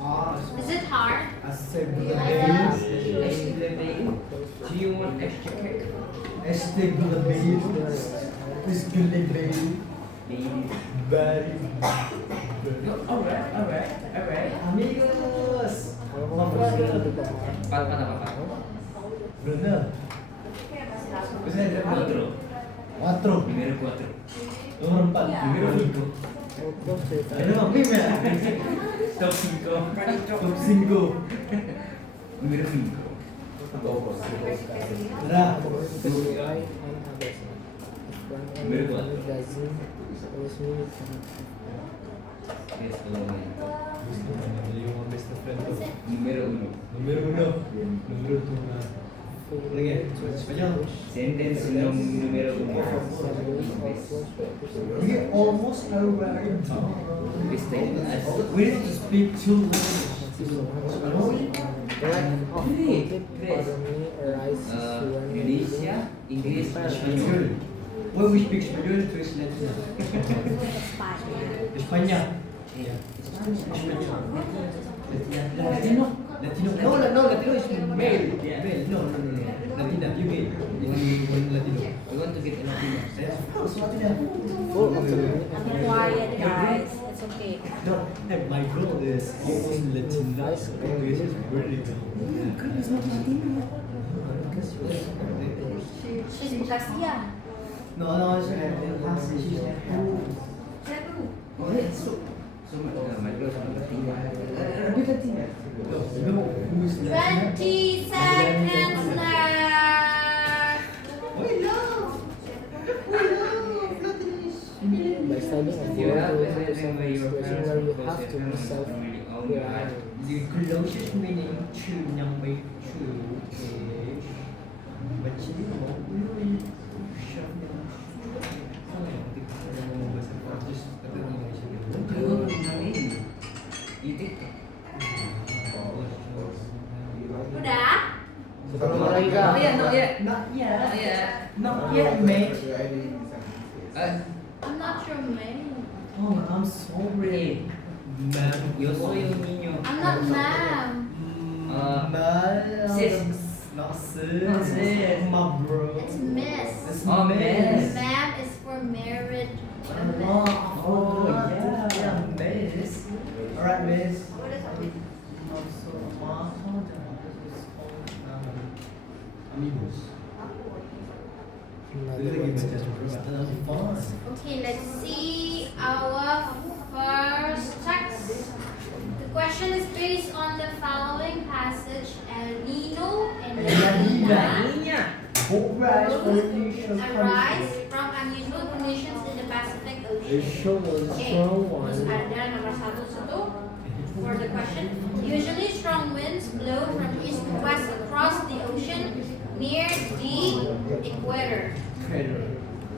Ah, Is it hard? asal bukan Iya. day. Actually, Do you want extra cake? Este gulabay. This gulabay. Very. Alright. Amigos. Empat apa? Bener. Bisa ada Cuatro. Cuatro. Número 4. Nomor 4. Número 5. Ada mami ya? Top 5. Top 5. Número 5. Nah, Yes, Número 1. Número 1. Número 2. Lagi. Spanyol. Sentence número 1. We almost arrived. We need to speak two languages. Indonesia, Inggris, Spanyol. When we speak Spanyol, translate. España. Latino. No, Latino is male. No. Latina, you gay. Latino. We want to get a Latino. Quiet guys, it's okay. No, my girl is almost Latina. English is really good. She's Bekasian. No, she's Oh, yeah, so my girl sama Latina. Lebih Latina. No, who's Latina? 20 seconds left. By studying a You have field, to to remember your parents where you because have to your be parents self don't really own your life. The closest meaning to number 2 is bachelor really Belum ini. Itu. Udah? Mulai kah? Oh yeah, not yet. Not yet. Not yet. Not yet, mate. I'm not your man. Oh, I'm sorry. Ma'am. Yo soy un niño. I'm not ma'am. Sis. Not sis. Not sis. My bro. It's miss. It's Oh, miss. Ma'am is for married women. Oh, yeah, miss. Alright, miss. Amigos. Okay, let's see our first text. The question is based on the following passage: El Nino and La Nina arise from unusual conditions in the Pacific Ocean. Okay, terus ada nomor satu situ for the question. Usually strong winds blow from east to west across the ocean near the equator.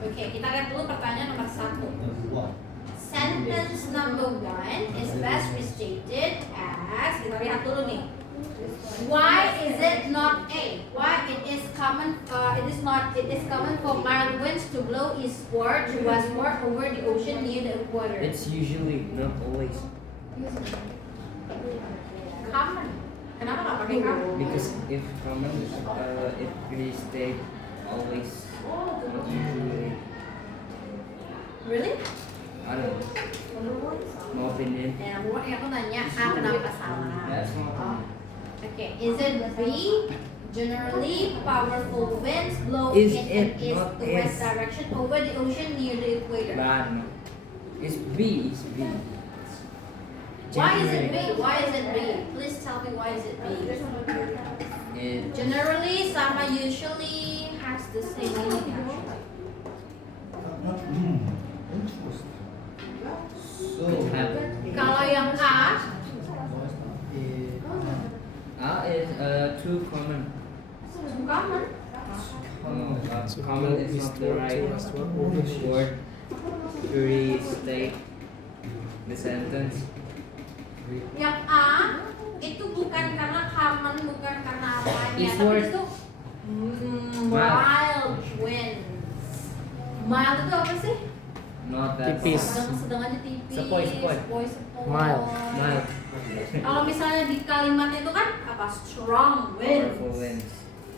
Okay, kita lihat dulu pertanyaan nomor satu. Sentence number 1 is best restated as, kita lihat dulu nih. Why is it not A? Why it is common? It is common for mild winds to blow eastward to westward over the ocean near the equator. It's usually, not always. Common. Kenapa nggak pakai common? Because if common, it really stay always. Not usually. Really? I don't know. My opinion. Ya, aku nanya A kenapa salah? That's my opinion. Okay, is it B? Generally, powerful winds blow Is in it an east not to west is? direction over the ocean near the equator. But no. It's B. It's B. Why is it B? Generally. Why is it B? Please tell me why is it B? It, Generally, sama usually has the same meaning actually. So, could have. Kalau yang A, Is too common. common. Common is not the right word to restate the sentence. Yang A itu bukan karena common, bukan karena apanya, Is tapi word. itu mild winds. Mild itu apa sih? Not that Tipis. Sedang aja tipis. Sepoi. Sepoi. Mild. mild. Kalau misalnya di kalimat itu kan apa? Strong winds. Powerful winds.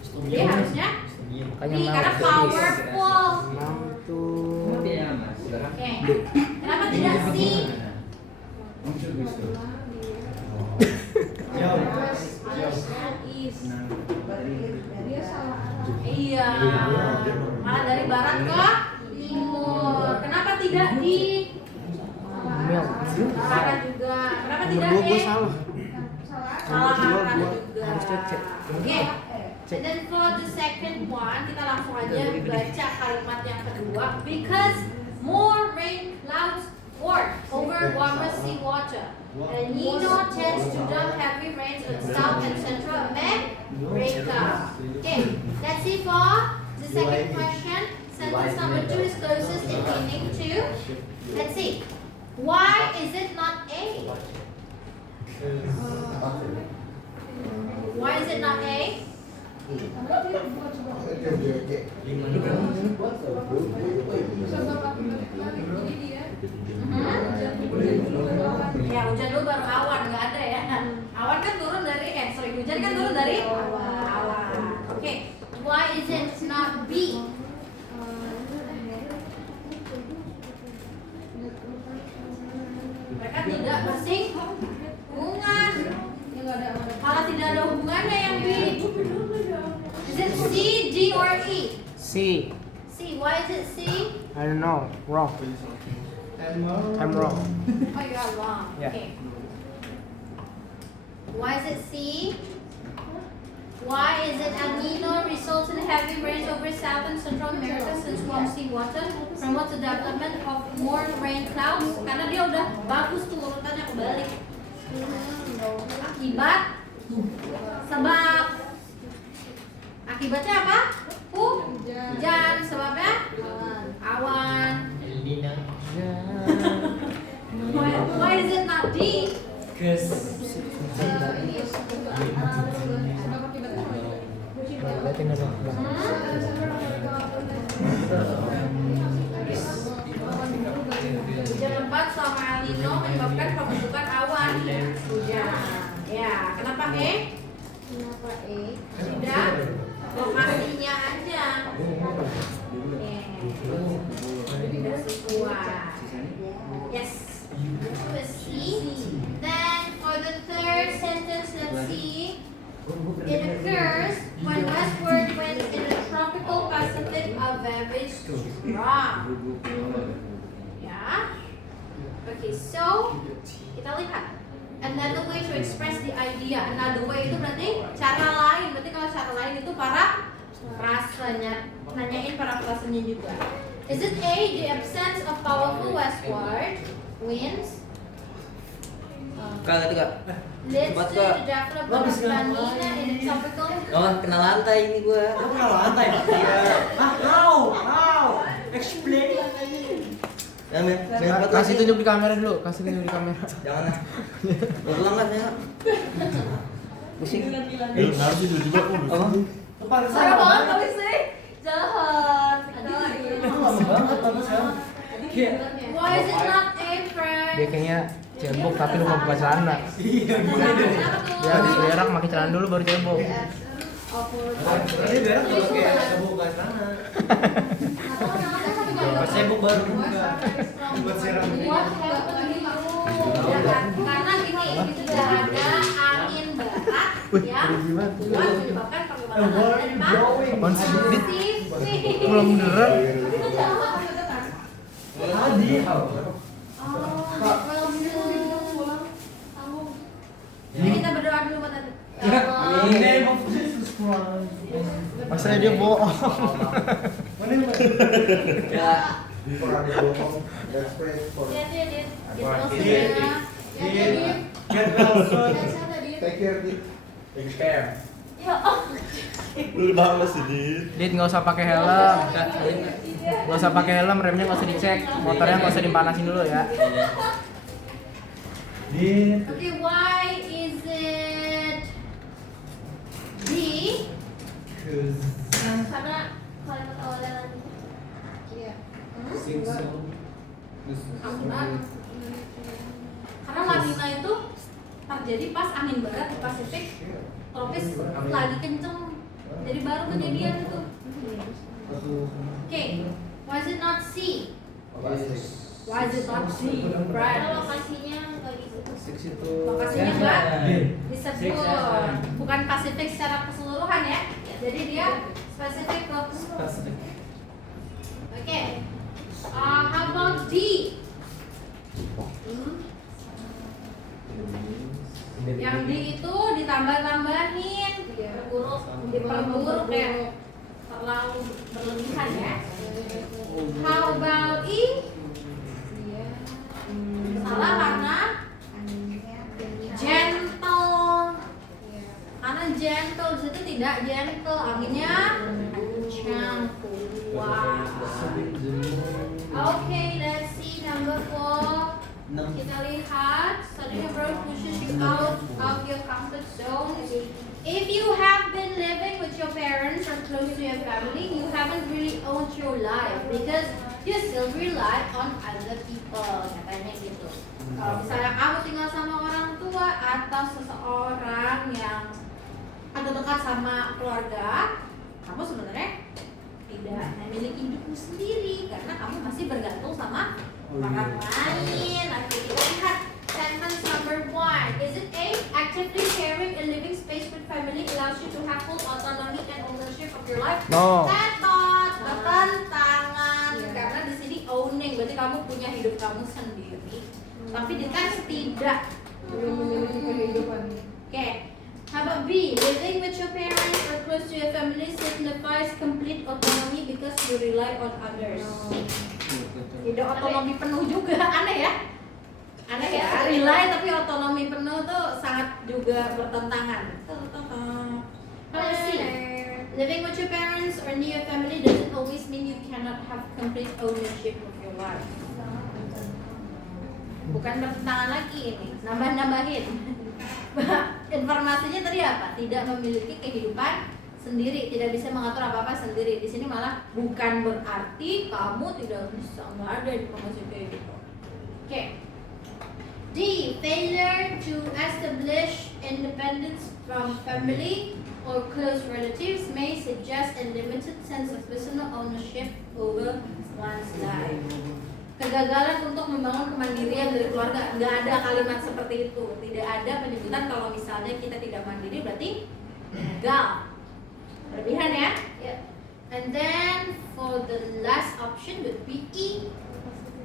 Jadi harusnya Makanya B karena now. powerful. Now tuh. Oke. Kenapa tidak C? Iya. Malah dari barat ke timur. Kenapa tidak di Mel. barat juga? Kenapa tidak Menurut gue E? salah. Salah karena juga. Harusnya C. Oke. And then for the second one, kita langsung aja baca kalimat yang kedua. Because more rain clouds form over warmer sea water. El Nino tends to dump heavy rains on South and Central America. Okay, let's see for the second question. Sentence number 2 is closest in meaning to. Let's see. Why is it not A? Why is it not A? Ya hujan dulu baru awan, nggak ada ya. Awan kan turun dari hujan kan turun dari awan. Oke, why is it not B? Mereka tidak bersinggungan. Kalau tidak ada hubungannya yang B. Is it C, D, or E? C. C. Why is it C? I don't know. Wrong. I'm wrong. Oh, you are wrong. Yeah. Okay. Why is it C? Why is it El Nino results in heavy rains over South and Central America since warm sea water promotes the development of more rain clouds? Karena dia udah bagus tuh urutannya kebalik. Akibat sebab akibatnya apa? Hujan. Sebabnya awan. Why is it not D? Liatin dulu. Hujan lebat sama El Nino menyebabkan pembentukan awan hujan. Ya, kenapa E? Kenapa E? Sudah lokasinya aja. Tidak sesuai. Yes. Let's see. Then for the third sentence, let's see. It occurs when westward winds in the tropical Pacific are very strong. Ya. Okay, so kita lihat. Another way to express the idea. Another way itu berarti cara lain. Berarti kalau cara lain itu para frasenya. Nanyain para frasenya juga. Is it A, the absence of powerful westward winds Kak, ngerti kak? leads Buat to Kak. the development of La Nina in the tropical? Oh, kena lantai ini gua. Kena lantai. Iya. How? Explain. Ya, men. Men, Kasih tunjuk di kamera dulu. Kasih tunjuk di kamera. Jangan lah. Mau pulang kan ya? Pusing. Harus tiba-tiba Apa? Parah banget kali sih. Jahat. Why is it not A, friend? Dia kayaknya cebok tapi lupa buka celana. Kenapa tuh? Ya habis berak pakai celana dulu baru cebok. Ini berak kalau kayak buka sana. Pas sibuk baru buka. Buat siram. What happened to you? Ya kan? Karena gini, sudah ada angin barat ya, buat menyebabkan perkembangan Apaan sih? Dit? Pasifik. Belum beneran. Tadi. Jadi kita berdoa dulu buat tadi. Name of Jesus Christ. Maksudnya dia bohong. Ya. Before ada bohong, let's pray for. Lihat ya, Dit. Gitu Apa? maksudnya. Ya, Dit. Get well soon. Take care, Dit. Take care. Ya, oh. Lu banget sih, Dit. Dit nggak usah pakai helm. Nggak usah pakai helm, remnya nggak usah dicek, motornya nggak usah dipanasin dulu ya. Dit. Okay, why is it D? Karena kalimat awalnya lagi. Iya. Karena La Nina itu terjadi pas angin barat di Pasifik tropis lagi kenceng. Jadi baru kejadian itu. Oke, why is it not C? Why is it not C? Right. Kalau lokasinya nggak gitu. Six itu. Lokasinya Seven. nggak Six, disebut, seven. bukan Pasifik secara keseluruhan ya. Jadi dia spesifik ke. Pacific. Oke. How about D? Yang D itu ditambah-tambahin, diperburuk kayak terlalu berlebihan ya. How about E? Salah karena gentle. Karena gentle di situ tidak gentle, artinya kencang, kuat. Okay, let's see number 4. Kita lihat, studying abroad pushes you out of your comfort zone. If you have been living with your parents or close to your family, you haven't really owned your life because you still rely on other people, katanya gitu. Kalau misalnya kamu tinggal sama orang tua atau seseorang yang atau dekat sama keluarga, kamu sebenarnya tidak memiliki hidupmu sendiri karena kamu masih bergantung sama orang lain. Nanti kita lihat sentence number 1. Is it A? Actively sharing a living space with family allows you to have full autonomy and ownership of your life. No. Tetot, bertentangan. Karena di sini owning berarti kamu punya hidup kamu sendiri. Tapi di tes tidak. Memiliki kehidupan. Okay. How about B? Living with your parents or close to your family signifies complete autonomy because you rely on others. Tidak otonomi penuh juga, aneh ya? Aneh ya? Rely tapi otonomi penuh tuh sangat juga bertentangan. How C? Living with your parents or near your family doesn't always mean you cannot have complete ownership of your life. Bukan bertentangan lagi ini, nambah-nambahin. Informasinya tadi apa? Tidak memiliki kehidupan sendiri, tidak bisa mengatur apa-apa sendiri. Di sini malah bukan berarti kamu tidak bisa, nggak ada informasi kayak gitu. Oke. D. Failure to establish independence from family or close relatives may suggest a limited sense of personal ownership over one's life. Kegagalan untuk membangun kemandirian dari keluarga, nggak ada kalimat seperti itu. Tidak ada penyebutan kalau misalnya kita tidak mandiri berarti gagal. Berlebihan ya? Yeah. And then for the last option would be E.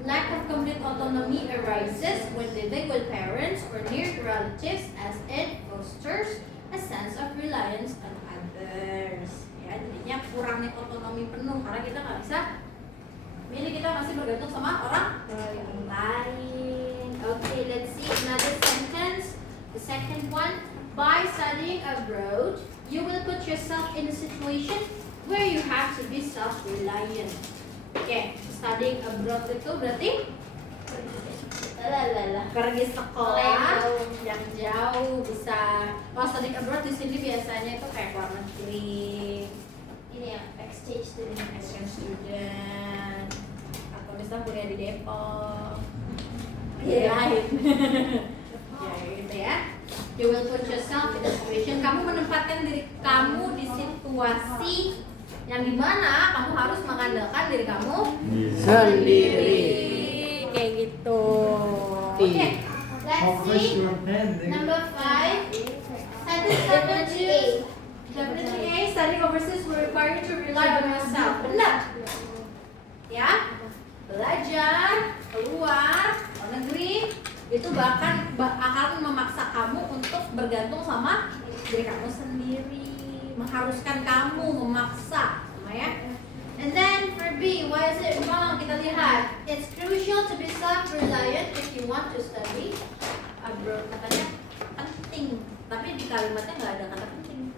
Lack of complete autonomy arises when living with parents or near relatives as it fosters a sense of reliance on others. Ya, jadinya kurangnya otonomi penuh karena kita nggak bisa. Ini kita masih bergantung sama orang lain. Okay, let's see another sentence. The second one, by studying abroad, you will put yourself in a situation where you have to be self-reliant. Okay, studying abroad itu berarti pergi sekolah yang jauh bisa. Kalau studying abroad di sini biasanya itu kayak luar negeri. Ini ya, exchange student. Atau misalnya kuliah di Depok. Lain. Ya gitu ya. You will put yourself in a situation. Kamu menempatkan diri kamu di situasi yang dimana kamu harus mengandalkan diri kamu sendiri. Kayak gitu. Oke. Let's see. Number 5. Sentence number 2. Definitely A. Studying overseas will require you to rely on yourself. Benar. Ya. Belajar keluar negeri itu bahkan akan memaksa kamu untuk bergantung sama diri kamu sendiri, mengharuskan kamu memaksa, ya. And then for B, why is it wrong? Kita lihat, it's crucial to be self-reliant if you want to study abroad. Katanya penting, tapi di kalimatnya nggak ada kata penting.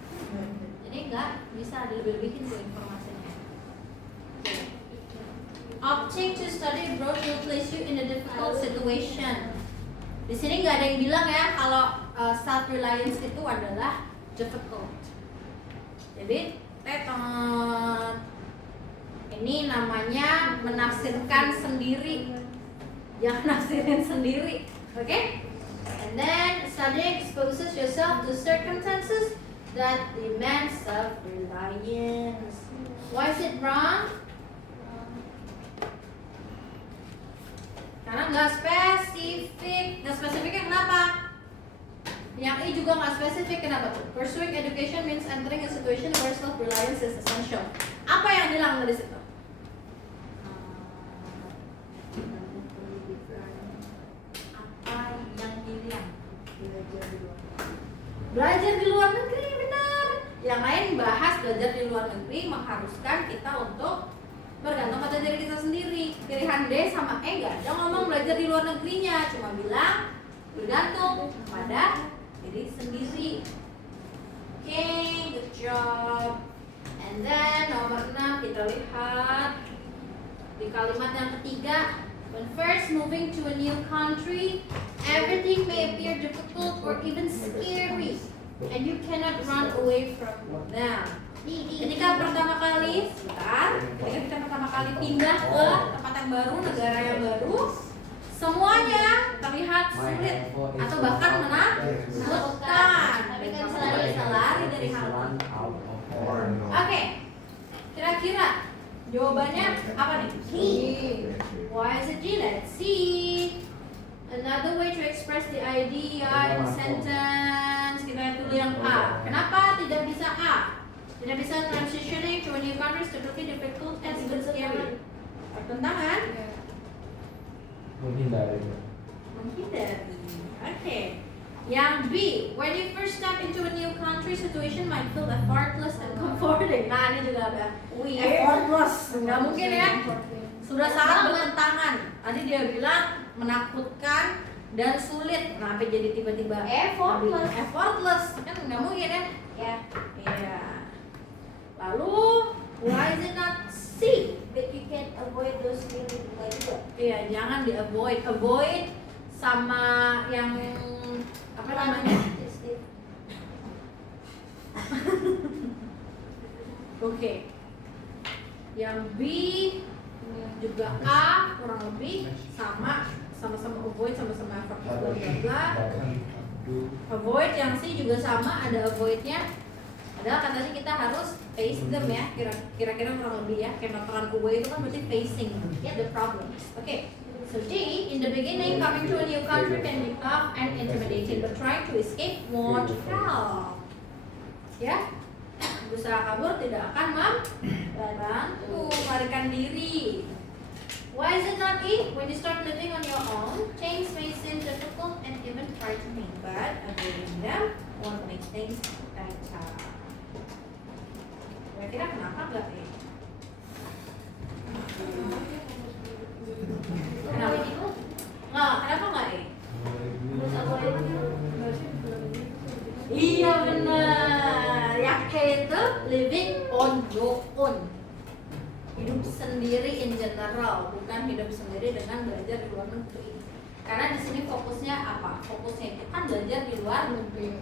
Jadi nggak bisa dilebih-lebihin tuh informasinya. Opting to study abroad will place you in a difficult situation. Di sini nggak ada yang bilang ya kalau self-reliance itu adalah difficult. Jadi tetot. Ini namanya menafsirkan sendiri. Jangan nafsirin sendiri, oke? And then studying exposes yourself to circumstances that demand self-reliance. Why is it wrong? Karena nggak spesifik. Nggak spesifiknya kenapa? Yang I juga nggak spesifik, kenapa tuh? Pursuing education means entering a situation where self-reliance is essential. Apa yang hilang dari situ? Apa yang hilang? Belajar di luar negeri, benar. Yang lain bahas belajar di luar negeri mengharuskan kita untuk bergantung pada diri kita sendiri. Pilihan D sama E nggak ada ngomong belajar di luar negerinya, cuma bilang bergantung pada diri sendiri. Oke, good job. And then nomor 6 kita lihat di kalimat yang ketiga. When first moving to a new country, everything may appear difficult or even scary, and you cannot run away from them. Ketika pertama kali, ketika kita pertama kali pindah ke tempat yang baru, negara yang baru, semuanya terlihat sulit atau bahkan menakutkan. Tapi kan bisa lari dari hal itu. Oke, kira-kira jawabannya apa nih? C. Why is it G? Let's see. Another way to express the idea in a sentence. Kita lihat dulu yang A. Kenapa tidak bisa A? Tidak bisa transitioning to a new country is typically difficult and even scary. Pertentangan? Menghindari. Menghindari. Oke. Yang B, when you first step into a new country, situation might feel effortless and comforting. Nah, ini juga ada effortless. Nggak mungkin ya. Sudah sangat bertentangan. Tadi dia bilang menakutkan dan sulit. Kenapa jadi tiba-tiba effortless? Effortless kan nggak mungkin ya? Ya. Iya. Lalu, why is it not C? But you can avoid those feelings juga. Iya, jangan di avoid. Avoid sama yang apa namanya? Oke. Yang B juga A kurang lebih sama-sama avoid, sama-sama effort, bla bla bla. Avoid yang C juga sama, ada avoidnya. Padahal katanya kita harus face them ya, kira-kira kurang lebih ya. Kayak noteran away itu kan berarti facing the problems. Oke. So D, in the beginning, coming to a new country can be tough and intimidating, but trying to escape won't help. Ya, berusaha kabur tidak akan membantu melarikan diri. Why is it not E? When you start living on your own, things may seem difficult and even frightening, but avoiding them won't make things better. Kira-kira kenapa nggak E? Kenapa itu? Nggak, kenapa nggak E? Iya benar. Yang E itu living on your own. Hidup sendiri in general, bukan hidup sendiri dengan belajar di luar negeri. Karena di sini fokusnya apa? Fokusnya itu kan belajar di luar negeri,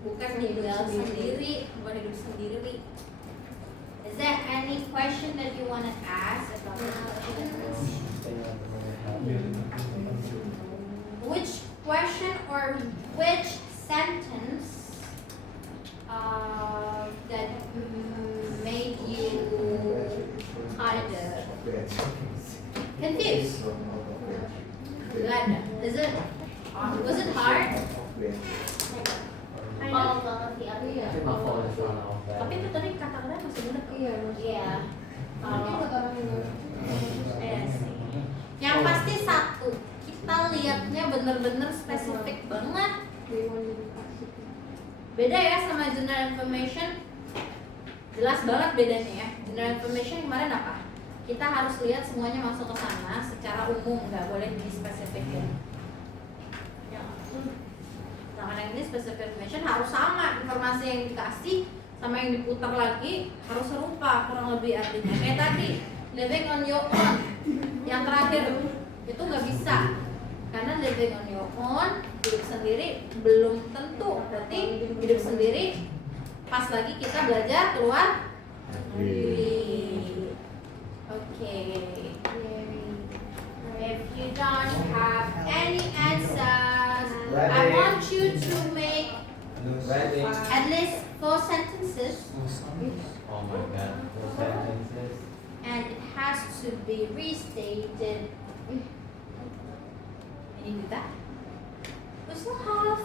bukan tinggal sendiri, bukan hidup sendiri. Is there any question that you wanna ask about this question? Which question or which sentence that made you kind of confused? Gak ada. Was it hard? Kalau nggak ngerti artinya. Tapi itu tadi kata-katanya masih benar. Iya. Kalau sih. Yang pasti satu, kita lihatnya bener-bener spesifik banget. Beda ya sama general information. Jelas banget bedanya ya. General information kemarin apa? Kita harus lihat semuanya masuk ke sana secara umum, nggak boleh dispesifikin. Sedangkan yang ini specific information harus sama, informasi yang dikasih sama yang diputar lagi harus serupa kurang lebih artinya. Kayak tadi, living on your own, yang terakhir itu nggak bisa, karena living on your own, hidup sendiri belum tentu. Berarti hidup sendiri pas lagi kita belajar keluar negeri. Oke. If you don't have any answers, I want you to make at least 4 sentences Oh my god, those sentences. and it has to be restated. Can you do that? We still have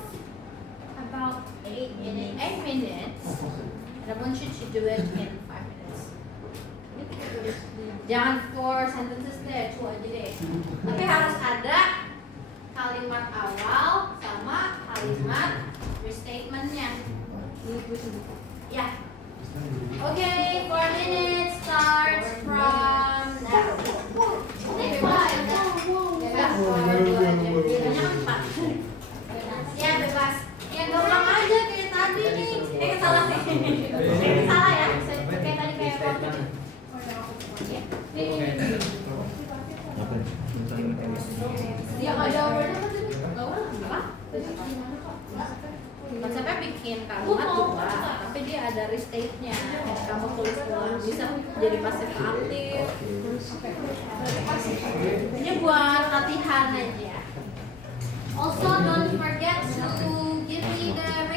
about 8 minutes. 8 minutes. And I want you to do it in 5 minutes. Jangan 4 sentences deh, 2 aja deh. Tapi harus ada kalimat awal sama kalimat restatementnya. Ya. Okay, 4 minutes starts from now. Bebas, biasanya 4. Ya bebas. Ya gampang aja kayak tadi nih. Ini salah nih. Ini salah ya. Kayak tadi kayak waktu itu. Yang ada awalnya kan tadi Apa? Konsepnya bikin kalimat juga, tapi dia ada restate-nya. Kamu tulis ulang, bisa jadi pasif aktif. Ini buat latihan aja. Also don't forget to give me the